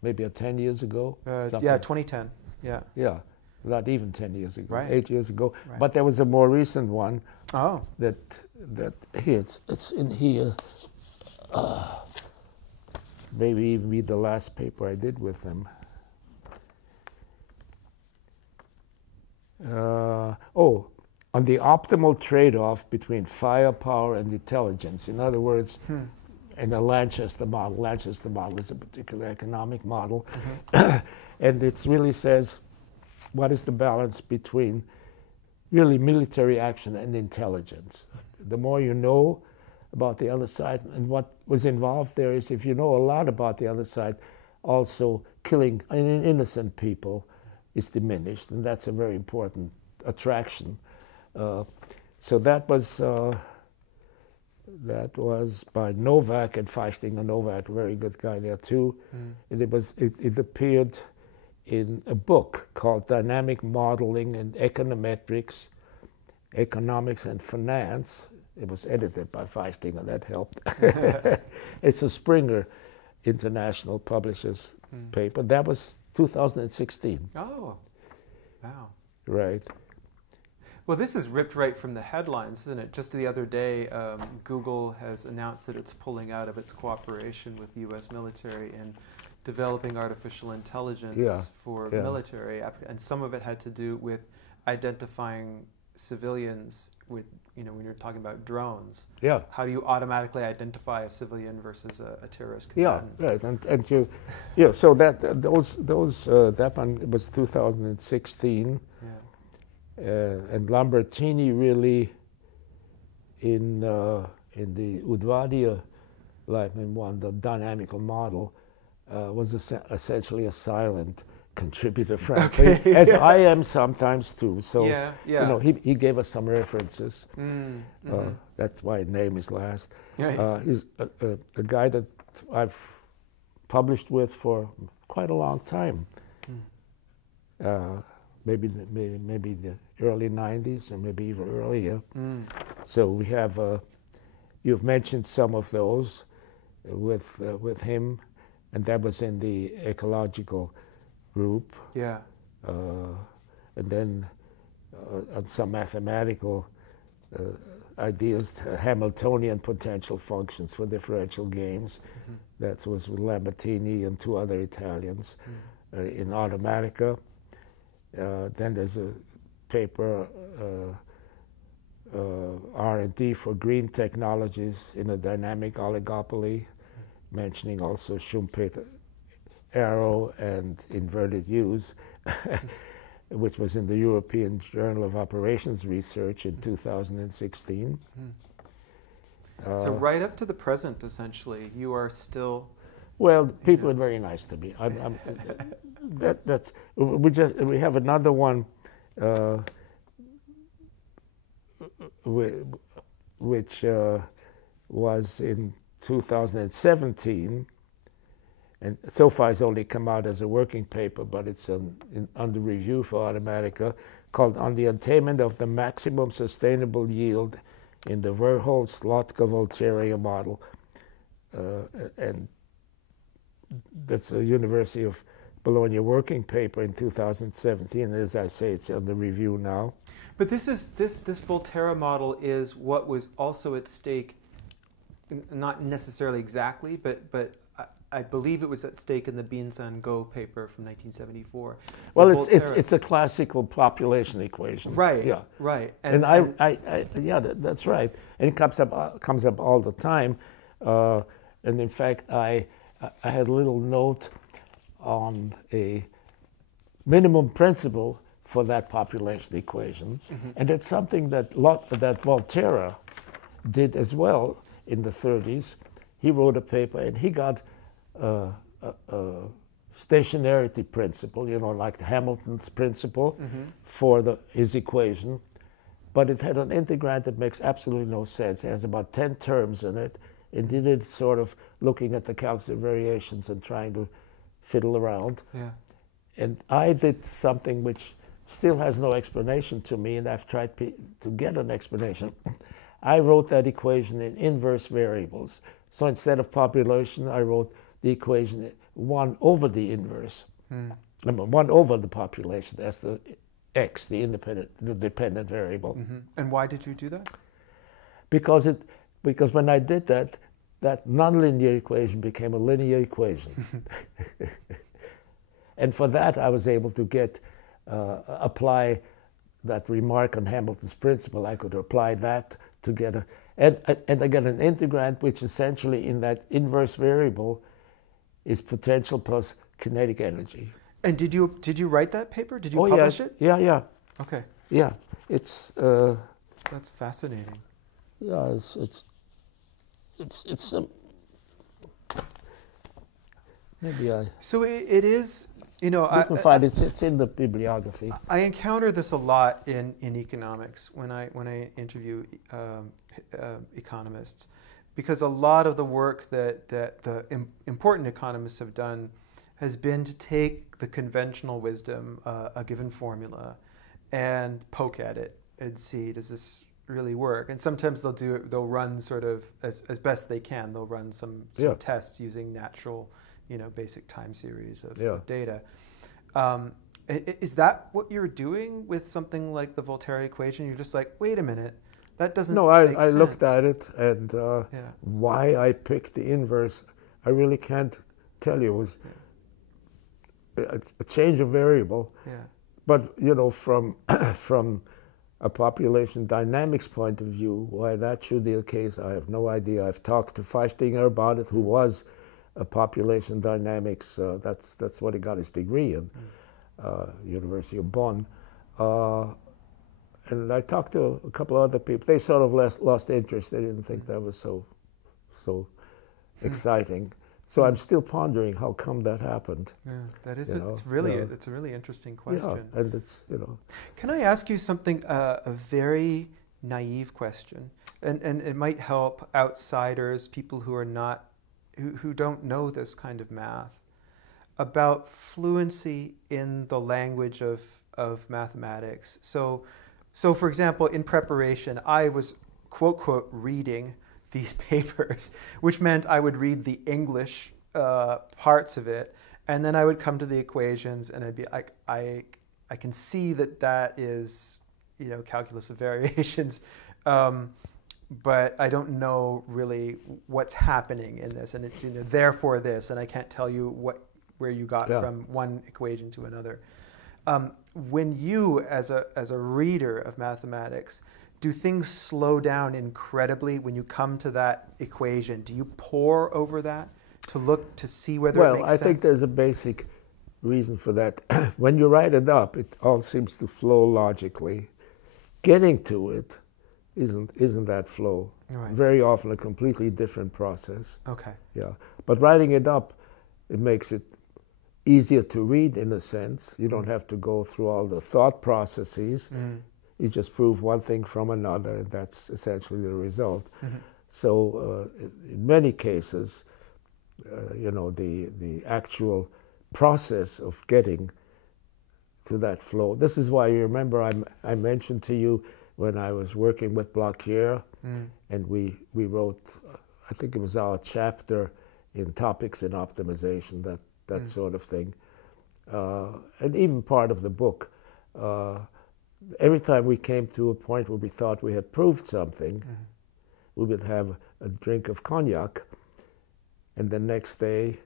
maybe 10 years ago. 2010. Yeah. Yeah, not even 10 years ago. Right. 8 years ago. Right. But there was a more recent one. Oh. That here it's in here. Maybe even be the last paper I did with them. On the optimal trade-off between firepower and intelligence. In other words, in the Lanchester model is a particular economic model, and it really says what is the balance between really military action and intelligence. The more you know about the other side, and what was involved there is if you know a lot about the other side, also killing innocent people is diminished, and that's a very important attraction. So that was by Novak and Feichtinger. Novak, a very good guy there too. And it appeared in a book called Dynamic Modeling and Econometrics, Economics and Finance. It was edited by Feichtinger, that helped. It's a Springer International Publishers paper. That was 2016. Oh, wow. Right. Well, this is ripped right from the headlines, isn't it? Just the other day, Google has announced that it's pulling out of its cooperation with the U.S. military in developing artificial intelligence for military, and some of it had to do with identifying civilians with, when you're talking about drones. Yeah. How do you automatically identify a civilian versus a terrorist combatant? Yeah, right. And you, so that that one was 2016. Yeah. And Lambertini really, in the Udvadia-Leibman one, the dynamical model, was essentially a silent contributor, frankly, as I am sometimes too. So he gave us some references. That's why his name is last. He's a guy that I've published with for quite a long time. Maybe the early 90s, or maybe even earlier. So we have, you've mentioned some of those with him, and that was in the ecological group. Yeah. And then on some mathematical ideas, Hamiltonian potential functions for differential games. Mm-hmm. That was with Lambertini and two other Italians in Automatica. Then there's a paper, R&D for green technologies in a dynamic oligopoly, mentioning also Schumpeter arrow and inverted U's, which was in the European Journal of Operations Research in 2016. So right up to the present, essentially, you are still. Well, people are very nice to me. We have another one, which was in 2017, and so far it's only come out as a working paper, but it's under review for Automatica, called "On the Attainment of the Maximum Sustainable Yield in the Verhulst-Lotka-Volterra Model," and that's a University of Bologna working paper in 2017. And as I say, it's under review now. But this Volterra model is what was also at stake, not necessarily exactly, but I believe it was at stake in the Binz-Go paper from 1974. Well, it's a classical population equation. Right. Yeah. Right. And yeah, that's right. And it comes up all the time. And in fact, I had a little note on a minimum principle for that population equation, and it's something that Volterra did as well in the 30s. He wrote a paper, and he got a stationarity principle, like Hamilton's principle for his equation, but it had an integrand that makes absolutely no sense. It has about 10 terms in it, and he did sort of looking at the calculus variations and trying to fiddle around. Yeah. And I did something which still has no explanation to me, and I've tried to get an explanation. I wrote that equation in inverse variables. So instead of population, I wrote the equation 1 over the inverse. 1 over the population, that's the x, the dependent variable. And why did you do that? Because when I did that, that nonlinear equation became a linear equation. And for that, I was able to apply that remark on Hamilton's principle. I could apply that to get and I get an integrand, which essentially in that inverse variable is potential plus kinetic energy. And did you write that paper? Did you publish it? Yeah. Okay. Yeah, it's. That's fascinating. Yeah, it's maybe I. So it is, You can find it's in the bibliography. I encounter this a lot in economics when I interview economists, because a lot of the work that the important economists have done has been to take the conventional wisdom, a given formula, and poke at it and see, does this really work? And sometimes they'll run sort of as best they can. They'll run some tests using natural, basic time series of data. Is that what you're doing with something like the Volterra equation? You're just like, wait a minute, that doesn't make sense. No, I looked at it, and why I picked the inverse, I really can't tell you. It was a change of variable. Yeah. But, from a population dynamics point of view, why that should be the case, I have no idea. I've talked to Feistinger about it, who was a population dynamics, that's what he got his degree in, University of Bonn. And I talked to a couple of other people. They sort of lost interest. They didn't think that was so exciting. So I'm still pondering how come that happened. Yeah, that is it's a really interesting question. Yeah, and it's Can I ask you something, a very naive question, and it might help outsiders, people who are not, who don't know this kind of math, about fluency in the language of mathematics. So for example, in preparation, I was quote reading these papers, which meant I would read the English parts of it, and then I would come to the equations, and I'd be like, I can see that is, calculus of variations, but I don't know really what's happening in this, and it's therefore this, and I can't tell you where you got from one equation to another. When you, as a reader of mathematics, do things slow down incredibly when you come to that equation? Do you pore over that to look to see whether it makes sense? Well, I think there's a basic reason for that. When you write it up, it all seems to flow logically. Getting to it isn't that flow. Right. Very often a completely different process. Okay. Yeah. But writing it up, it makes it easier to read in a sense. You don't have to go through all the thought processes. You just prove one thing from another, and that's essentially the result. So in many cases, the actual process of getting to that flow. This is why you remember I mentioned to you when I was working with Blochier, and we wrote, I think it was our chapter in topics in optimization, that sort of thing, and even part of the book. Every time we came to a point where we thought we had proved something, we would have a drink of cognac, and the next day,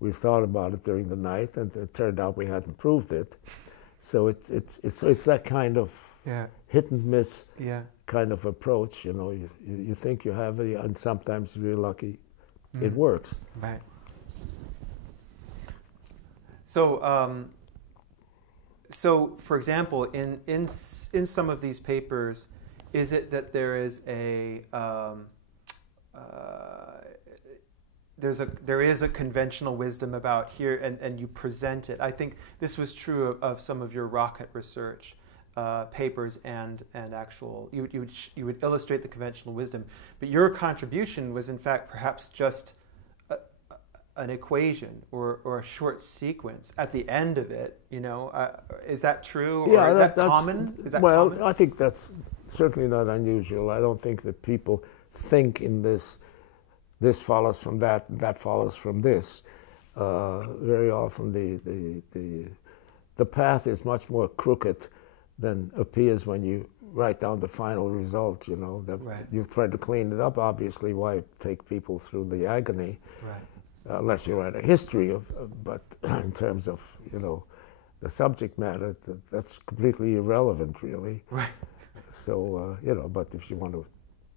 we thought about it during the night, and it turned out we hadn't proved it. So it's that kind of hit and miss kind of approach. You think you have it, and sometimes you're lucky, it works. Right. So, for example, in some of these papers, is it that there is there is a conventional wisdom about here, and you present it? I think this was true of some of your rocket research papers and actual. You would illustrate the conventional wisdom, but your contribution was in fact perhaps just an equation or a short sequence at the end of it. Is that true? Or is that common? Common? I think that's certainly not unusual. I don't think that people think in this follows from that, that follows from this. Very often the path is much more crooked than appears when you write down the final result. Right. You've tried to clean it up. Obviously, why take people through the agony? Right. Unless you write a history but in terms of the subject matter, that's completely irrelevant, really. Right. So but if you want to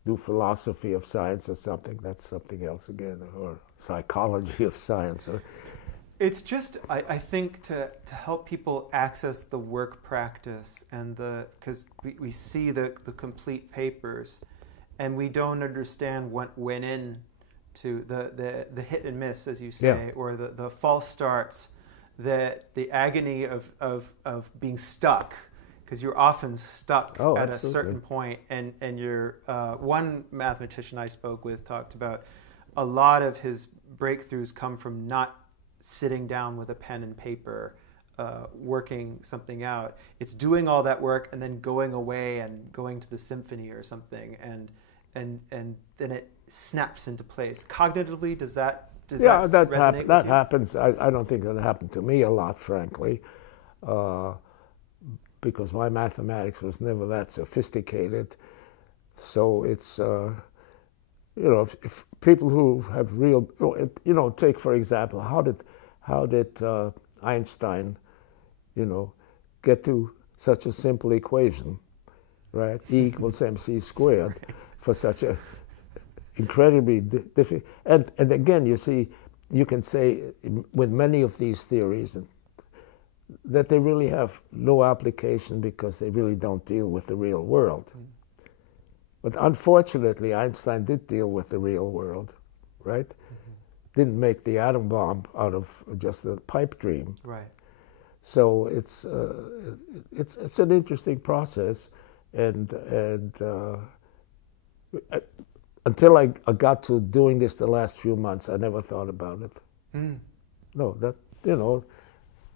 do philosophy of science or something, that's something else again, or psychology of science. It's just, I think, to help people access the work practice and because we see the complete papers, and we don't understand what went in to the hit and miss, as you say, or the false starts, the agony of being stuck, because you're often stuck at a certain point, and you're one mathematician I spoke with talked about a lot of his breakthroughs come from not sitting down with a pen and paper, working something out. It's doing all that work and then going away and going to the symphony or something, and then it snaps into place. Cognitively, does that resonate with that you? happens. I don't think that happened to me a lot, frankly, because my mathematics was never that sophisticated. So it's if people who have real, take for example, how did Einstein, get to such a simple equation, right? E equals mc squared, for such a incredibly difficult. And again, you can say with many of these theories that they really have no application because they really don't deal with the real world. But unfortunately, Einstein did deal with the real world, right? Didn't make the atom bomb out of just a pipe dream. Right. So it's an interesting process, and until I got to doing this the last few months, I never thought about it. No,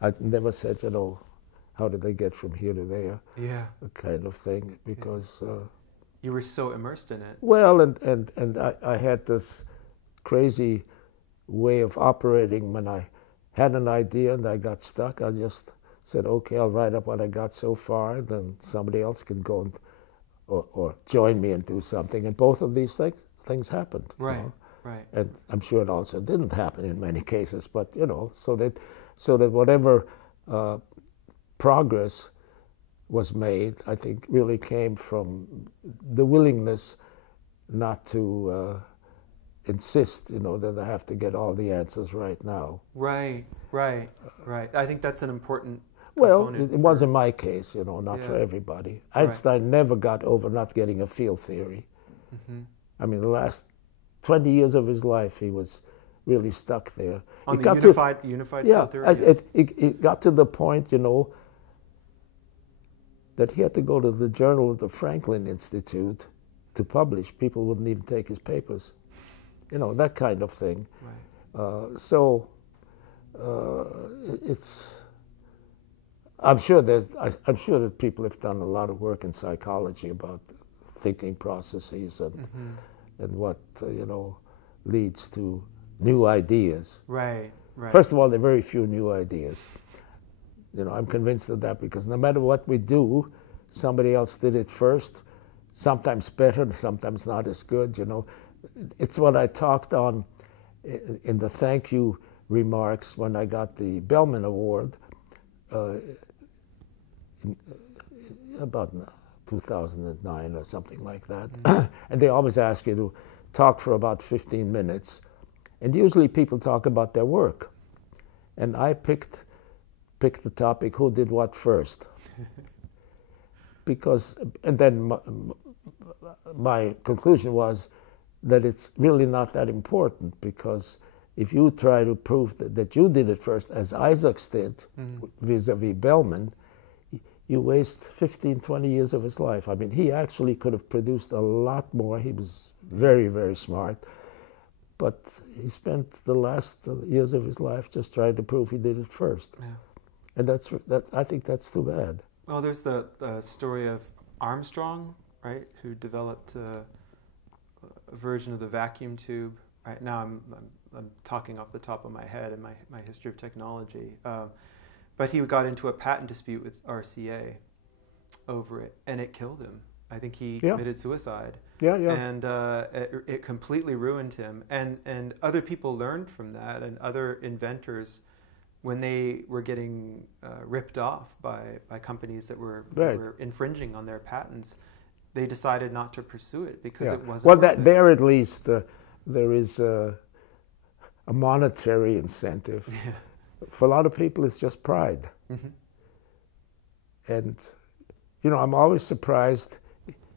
I never said, how did I get from here to there? Yeah. Kind of thing, because you were so immersed in it. Well, and I had this crazy way of operating. When I had an idea and I got stuck, I just said, okay, I'll write up what I got so far, then somebody else can go and, or join me and do something. And both of these things happened. Right, you know? right. And I'm sure it also didn't happen in many cases, but you know, so that whatever progress was made, I think, really came from the willingness not to insist, you know, that I have to get all the answers right now. Right, right, right. I think that's an important Well, component it wasn't my case, you know, not for Yeah. everybody. Einstein never got over not getting a field theory. Mm-hmm. I mean, the last 20 years of his life, he was really stuck there. On It the got unified yeah, field theory? it got to the point, you know, that he had to go to the Journal of the Franklin Institute to publish. People wouldn't even take his papers. You know, that kind of thing. Right. It's. I'm sure that people have done a lot of work in psychology about thinking processes and Mm-hmm. and what you know leads to new ideas. Right, right. First of all, there are very few new ideas. You know, I'm convinced of that because no matter what we do, somebody else did it first. Sometimes better, sometimes not as good. You know, it's what I talked on in the thank you remarks when I got the Bellman Award about 2009 or something like that. Mm-hmm. And they always ask you to talk for about 15 minutes. And usually people talk about their work. And I picked the topic, who did what first. Because, and then my conclusion was that it's really not that important, because if you try to prove that you did it first, as Isaacs did, vis-a-vis Bellman, you waste 15, 20 years of his life. I mean, he actually could have produced a lot more. He was very, very smart. But he spent the last years of his life just trying to prove he did it first. Yeah. And I think that's too bad. Well, there's the story of Armstrong, right, who developed a version of the vacuum tube. Right now, I'm talking off the top of my head in my history of technology. But he got into a patent dispute with RCA over it, and it killed him. I think he committed suicide. Yeah. And it completely ruined him. And other people learned from that, and other inventors, when they were getting ripped off by companies that were infringing on their patents, they decided not to pursue it because it wasn't. Well, there at least there is a monetary incentive. Yeah. For a lot of people, it's just pride. Mm-hmm. And, you know, I'm always surprised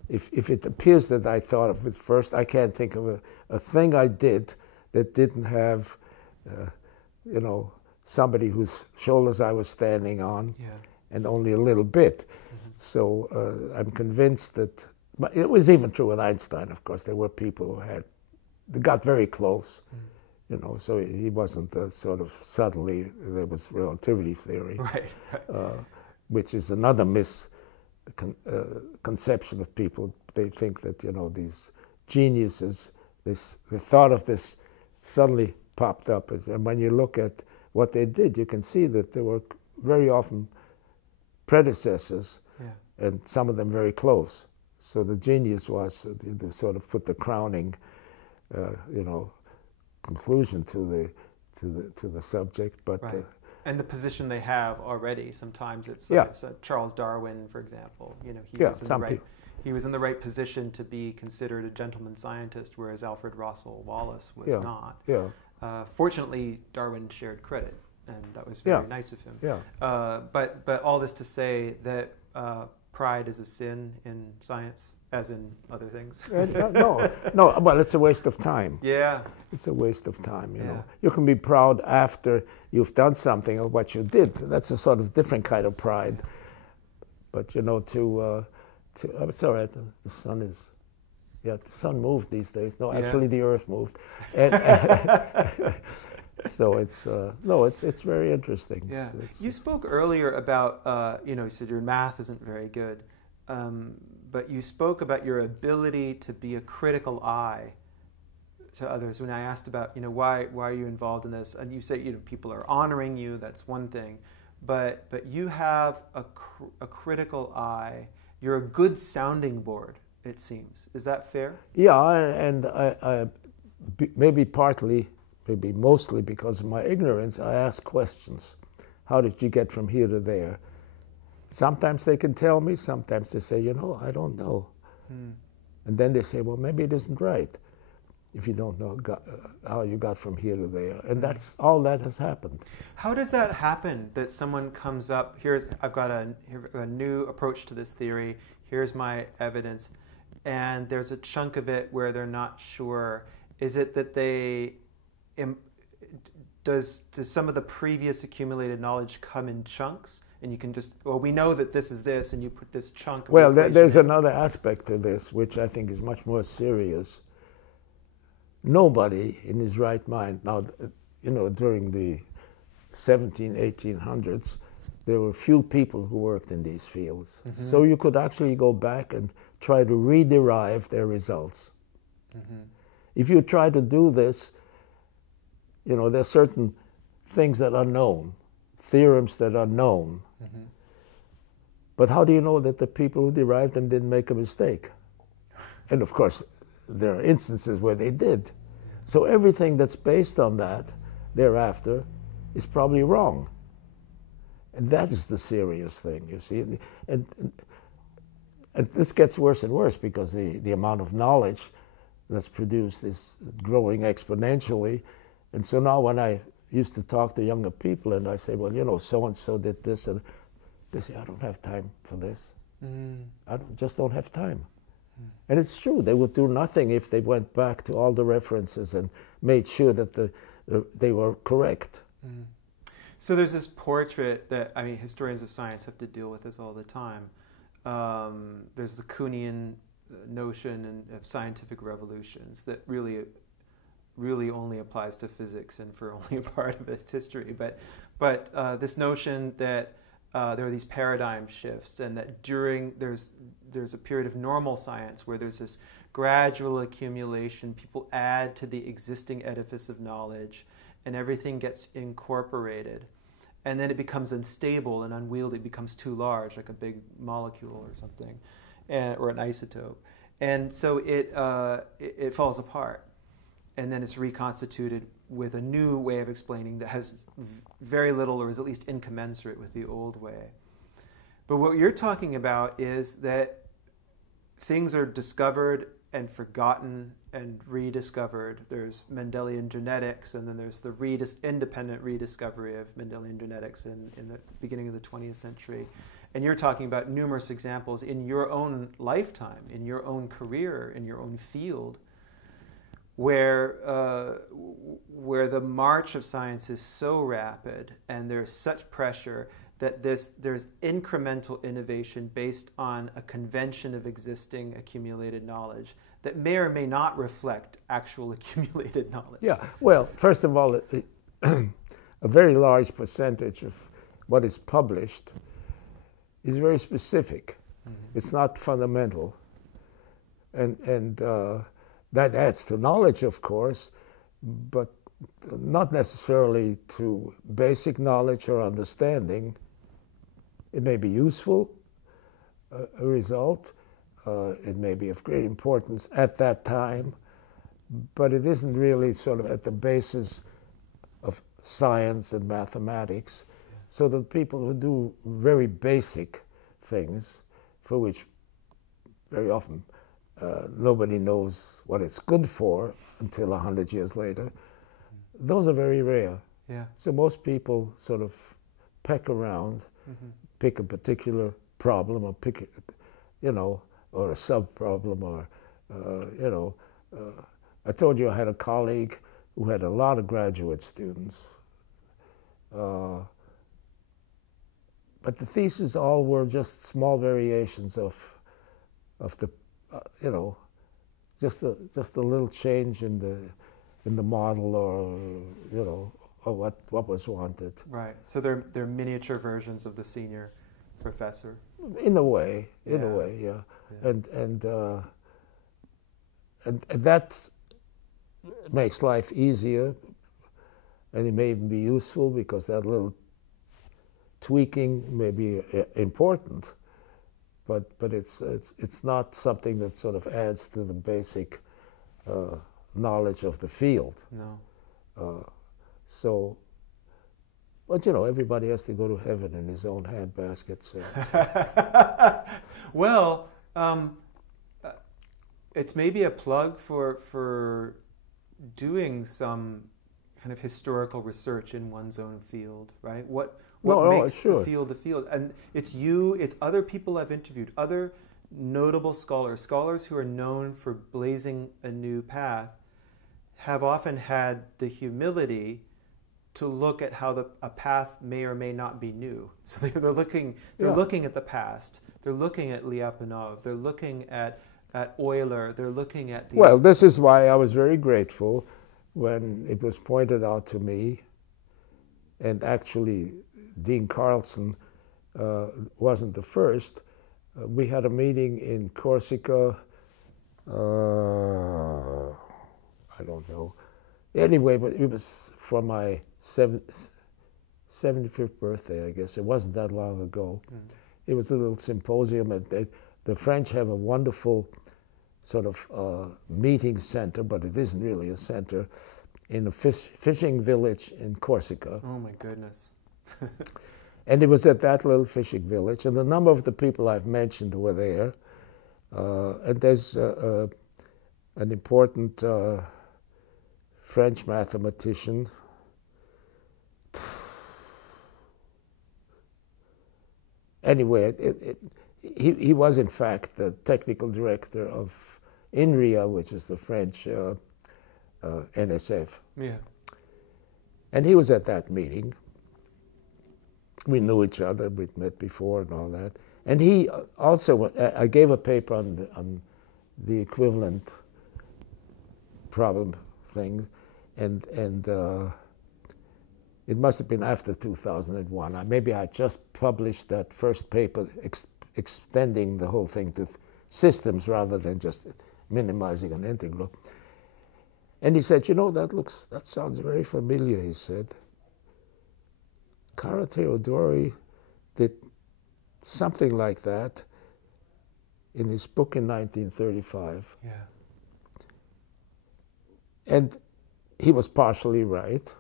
if it appears that I thought of it first. I can't think of a thing I did that didn't have, you know, somebody whose shoulders I was standing on, and only a little bit. Mm-hmm. So I'm convinced that, but it was even true with Einstein, of course. There were people who got very close. Mm-hmm. You know, so he wasn't sort of suddenly, there was relativity theory, right. Which is another misconception of people. They think that, you know, these geniuses, the thought of this suddenly popped up. And when you look at what they did, you can see that there were very often predecessors, and some of them very close. So the genius was to sort of put the crowning, you know, conclusion to the subject, but and the position they have already. Sometimes it's Charles Darwin, for example. You know, he was in the right position to be considered a gentleman scientist, whereas Alfred Russel Wallace was not. Yeah. Fortunately, Darwin shared credit, and that was very nice of him. Yeah. But all this to say that pride is a sin in science, as in other things. No. Well, it's a waste of time. Yeah. It's a waste of time, you know. You can be proud after you've done something of what you did. That's a sort of different kind of pride. But, you know, it's all right, the sun is, the sun moved these days. No, actually the earth moved. And, so it's very interesting. Yeah. You spoke earlier about, you know, you said your math isn't very good. But you spoke about your ability to be a critical eye to others when I asked about, why are you involved in this, and you say, people are honoring you. That's one thing, but you have a critical eye. You're a good sounding board, it seems. Is that fair? Yeah, and I maybe partly, maybe mostly because of my ignorance, I ask questions. How did you get from here to there? Sometimes they can tell me, sometimes they say, I don't know. And then they say, well, maybe it isn't right if you don't know how you got from here to there. And that's all that has happened. How does that happen, that someone comes up, I've got a new approach to this theory, here's my evidence, and there's a chunk of it where they're not sure. Is it that does some of the previous accumulated knowledge come in chunks? And you can we know that this is this, and you put this chunk of Well, there's another aspect to this, which I think is much more serious. Nobody in his right mind, now, during the 1800s, there were few people who worked in these fields. Mm-hmm. So you could actually go back and try to rederive their results. Mm-hmm. If you try to do this, there are certain things that are known, theorems that are known. Mm-hmm. But how do you know that the people who derived them didn't make a mistake? And of course, there are instances where they did. So everything that's based on that thereafter is probably wrong. And that is the serious thing, you see. And this gets worse and worse because the amount of knowledge that's produced is growing exponentially. And so now when I used to talk to younger people and I say, well, so-and-so did this, and they say, I don't have time for this. I just don't have time. And it's true, they would do nothing if they went back to all the references and made sure that they were correct. So there's this portrait that, historians of science have to deal with this all the time. There's the Kuhnian notion of scientific revolutions that really only applies to physics and for only a part of its history. But this notion that there are these paradigm shifts, and that there's a period of normal science where there's this gradual accumulation, people add to the existing edifice of knowledge, and everything gets incorporated. And then it becomes unstable and unwieldy, it becomes too large, like a big molecule or something, or an isotope. And so it falls apart. And then it's reconstituted with a new way of explaining that has very little, or is at least incommensurate with the old way. But what you're talking about is that things are discovered and forgotten and rediscovered. There's Mendelian genetics, and then there's the independent rediscovery of Mendelian genetics in the beginning of the 20th century. And you're talking about numerous examples in your own lifetime, in your own career, in your own field, where the march of science is so rapid and there's such pressure that there's incremental innovation based on a convention of existing accumulated knowledge that may or may not reflect actual accumulated knowledge. Yeah, well, first of all, a very large percentage of what is published is very specific. Mm-hmm. It's not fundamental. And that adds to knowledge, of course, but not necessarily to basic knowledge or understanding. It may be useful, a result. It may be of great importance at that time, but it isn't really sort of at the basis of science and mathematics. So the people who do very basic things, for which very often nobody knows what it's good for until 100 years later, those are very rare. Yeah. So most people sort of peck around, pick a particular problem, or pick, or a sub-problem, or, I told you I had a colleague who had a lot of graduate students. But the theses all were just small variations of the, just a little change in the model, or what was wanted. Right. So they're miniature versions of the senior professor. In a way, yeah. And that makes life easier, and it may even be useful because that little tweaking may be important, but it's not something that sort of adds to the basic knowledge of the field. No. So, but you know, everybody has to go to heaven in his own handbasket. So. Well, it's maybe a plug for doing some kind of historical research in one's own field, right? What makes the field a field? And it's you, it's other people I've interviewed, other notable scholars who are known for blazing a new path, have often had the humility to look at how a path may or may not be new. So they're looking at the past. They're looking at Lyapunov. They're looking at Euler. They're looking at these. Well, this is why I was very grateful when it was pointed out to me, and actually Dean Carlson wasn't the first. We had a meeting in Corsica, I don't know. Anyway, but it was for my 75th birthday, I guess. It wasn't that long ago. Mm. It was a little symposium, and the French have a wonderful sort of meeting center, but it isn't really a center, in a fishing village in Corsica. Oh my goodness. And it was at that little fishing village, and a number of the people I've mentioned were there. And there's an important French mathematician. Anyway, he was in fact the technical director of INRIA, which is the French NSF. Yeah. And he was at that meeting. We knew each other, we'd met before and all that. And he also, I gave a paper on the equivalent problem thing, and it must have been after 2001. Maybe I just published that first paper extending the whole thing to systems rather than just minimizing an integral. And he said, you know, that sounds very familiar, he said. Kara Theodori did something like that in his book in 1935. Yeah. And he was partially right,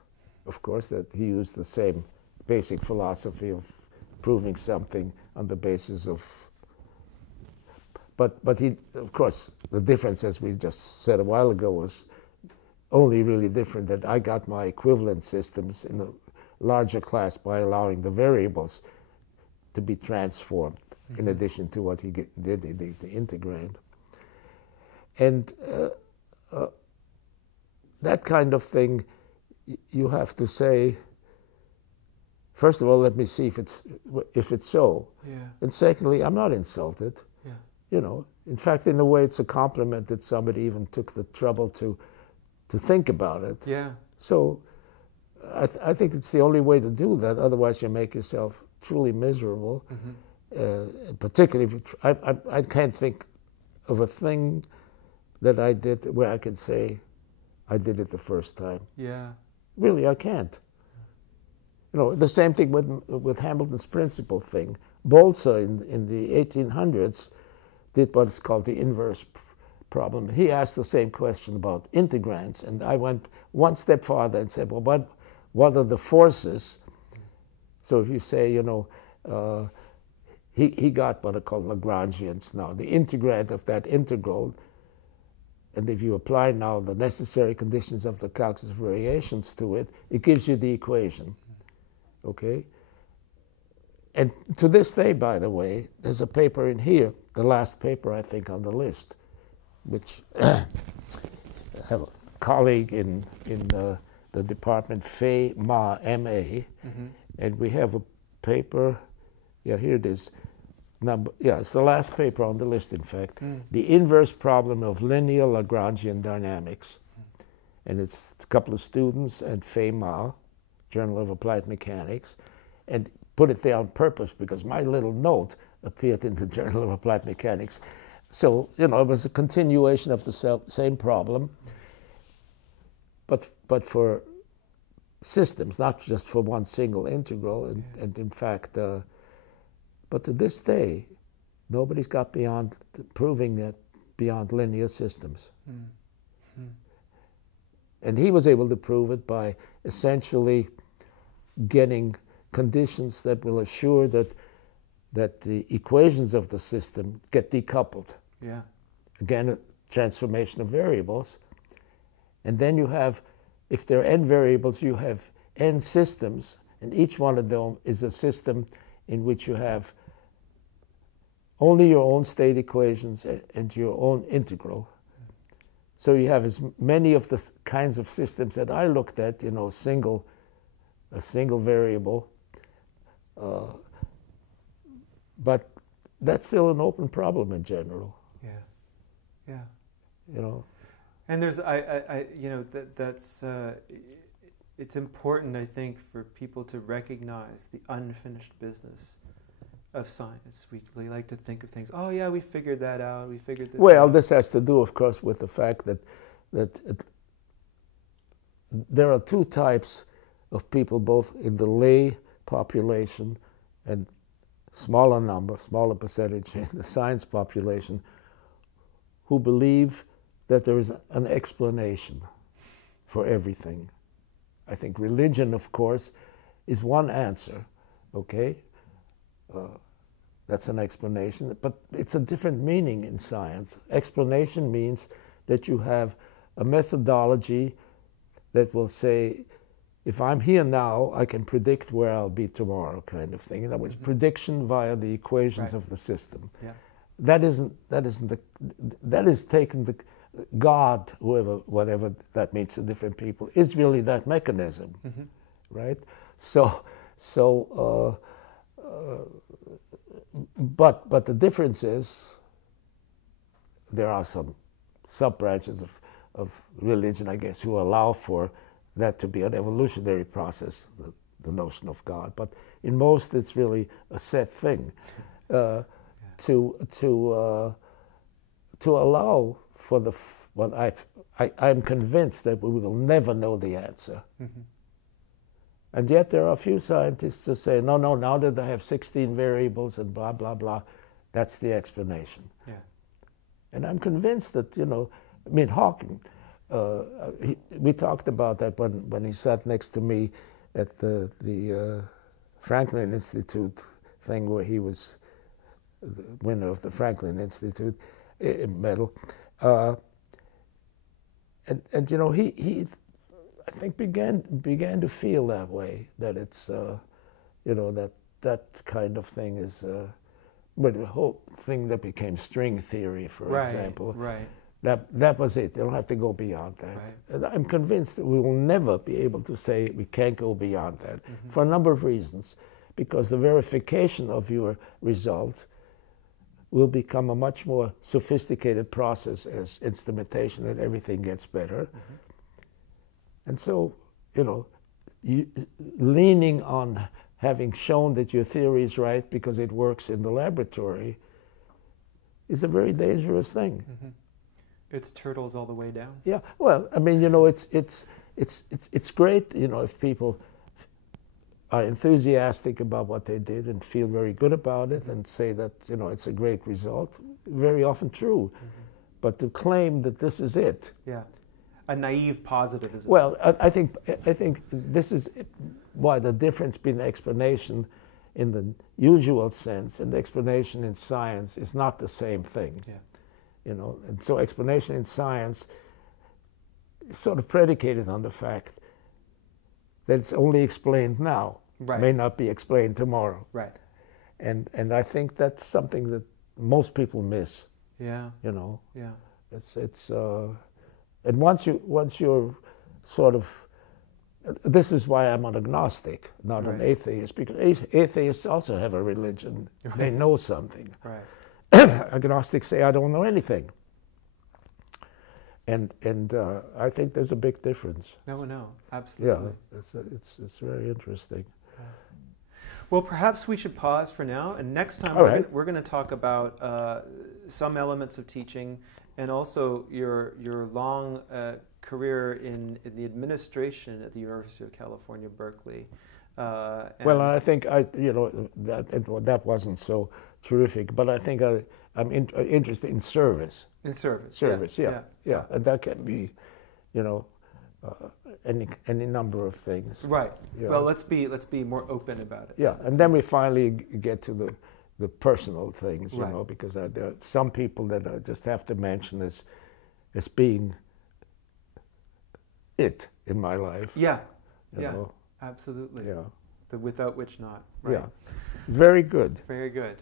of course, that he used the same basic philosophy of proving something on the basis of, but he, of course, the difference, as we just said a while ago, was only really different that I got my equivalent systems in a larger class by allowing the variables to be transformed, mm-hmm. in addition to what he did, the integrand. And that kind of thing, you have to say, first of all, let me see if it's so. Yeah. And secondly, I'm not insulted. Yeah. You know, in fact, in a way, it's a compliment that somebody even took the trouble to think about it. Yeah. So I think it's the only way to do that. Otherwise, you make yourself truly miserable. Mm-hmm. Particularly if I can't think of a thing that I did where I can say I did it the first time. Yeah. Really, I can't. You know, the same thing with Hamilton's principle thing. Boltzmann in the 1800s did what is called the inverse problem. He asked the same question about integrands, and I went one step farther and said, well, what are the forces? So if you say, you know, he got what are called Lagrangians now, the integrand of that integral, and if you apply now the necessary conditions of the calculus variations to it, it gives you the equation, okay? And to this day, by the way, there's a paper in here, the last paper I think on the list, which I have a colleague in the department, Fei Ma, M.A., mm-hmm. and we have a paper, yeah, here it is, it's the last paper on the list, in fact, the inverse problem of linear Lagrangian dynamics. And it's a couple of students and Fei Ma, Journal of Applied Mechanics, and put it there on purpose because my little note appeared in the Journal of Applied Mechanics. So, you know, it was a continuation of the same problem. but for systems, not just for one single integral. And in fact, but to this day, nobody's got beyond proving that beyond linear systems. And he was able to prove it by essentially getting conditions that will assure that the equations of the system get decoupled. Yeah. Again, a transformation of variables. And then you have, if there are n variables, you have n systems, and each one of them is a system in which you have only your own state equations and your own integral. So you have as many of the kinds of systems that I looked at, you know, a single variable, but that's still an open problem in general. Yeah, yeah. You know. And there's, you know, that's it's important, I think, for people to recognize the unfinished business of science. We like to think of things, oh yeah, we figured that out, we figured this Well, out. this has to do, of course, with the fact that there are two types of people, both in the lay population and smaller percentage in the science population, who believe that there is an explanation for everything. I think religion, of course, is one answer, okay? That's an explanation, but it's a different meaning in science. Explanation means that you have a methodology that will say, if I'm here now, I can predict where I'll be tomorrow, kind of thing. In other words, prediction via the equations of the system. Yeah. That is taken the God, whatever that means to different people, is really that mechanism, right? But the difference is there are some sub-branches of religion, I guess, who allow for that to be an evolutionary process, the notion of God. But in most, it's really a set thing to allow for I'm convinced that we will never know the answer. And yet there are a few scientists who say, no, now that I have 16 variables and blah, blah, blah, that's the explanation. Yeah. And I'm convinced that, you know, I mean, Hawking, we talked about that when he sat next to me at the Franklin Institute thing, where he was the winner of the Franklin Institute medal. And you know, he I think began to feel that way, that it's you know, that kind of thing is but the whole thing that became string theory, for example, right. That was it. You don't have to go beyond that. Right. And I'm convinced that we will never be able to say we can't go beyond that for a number of reasons, because the verification of your result will become a much more sophisticated process as instrumentation, and everything gets better. And so, you know, leaning on having shown that your theory is right because it works in the laboratory is a very dangerous thing. It's turtles all the way down. Yeah, well, I mean, you know, it's great, you know, if people are enthusiastic about what they did and feel very good about it and say that, you know, it's a great result. Very often true. But to claim that this is it. Yeah. A naive positivism. Well, I think this is why the difference between explanation in the usual sense and explanation in science is not the same thing. Yeah. You know, and so explanation in science is sort of predicated on the fact that it's only explained now. Right. May not be explained tomorrow. Right. And I think that's something that most people miss. Yeah. You know. Yeah. And once you're sort of, this is why I'm an agnostic, not an atheist, because atheists also have a religion. They know something. Right. Agnostics say, I don't know anything. And I think there's a big difference. No, absolutely. Yeah, it's very interesting. Well, perhaps we should pause for now, and next time we're going to talk about some elements of teaching, and also your long career in the administration at the University of California, Berkeley. Well, I think that wasn't so terrific, but I think I'm interested in service. In service. Service, yeah. And that can be, any number of things. Right. Well, let's be more open about it. Yeah, and then we finally get to the personal things, right. Because there are some people that I just have to mention as being it in my life. Yeah. You know? Absolutely. Yeah. The without which not. Right. Yeah. Very good. Very good.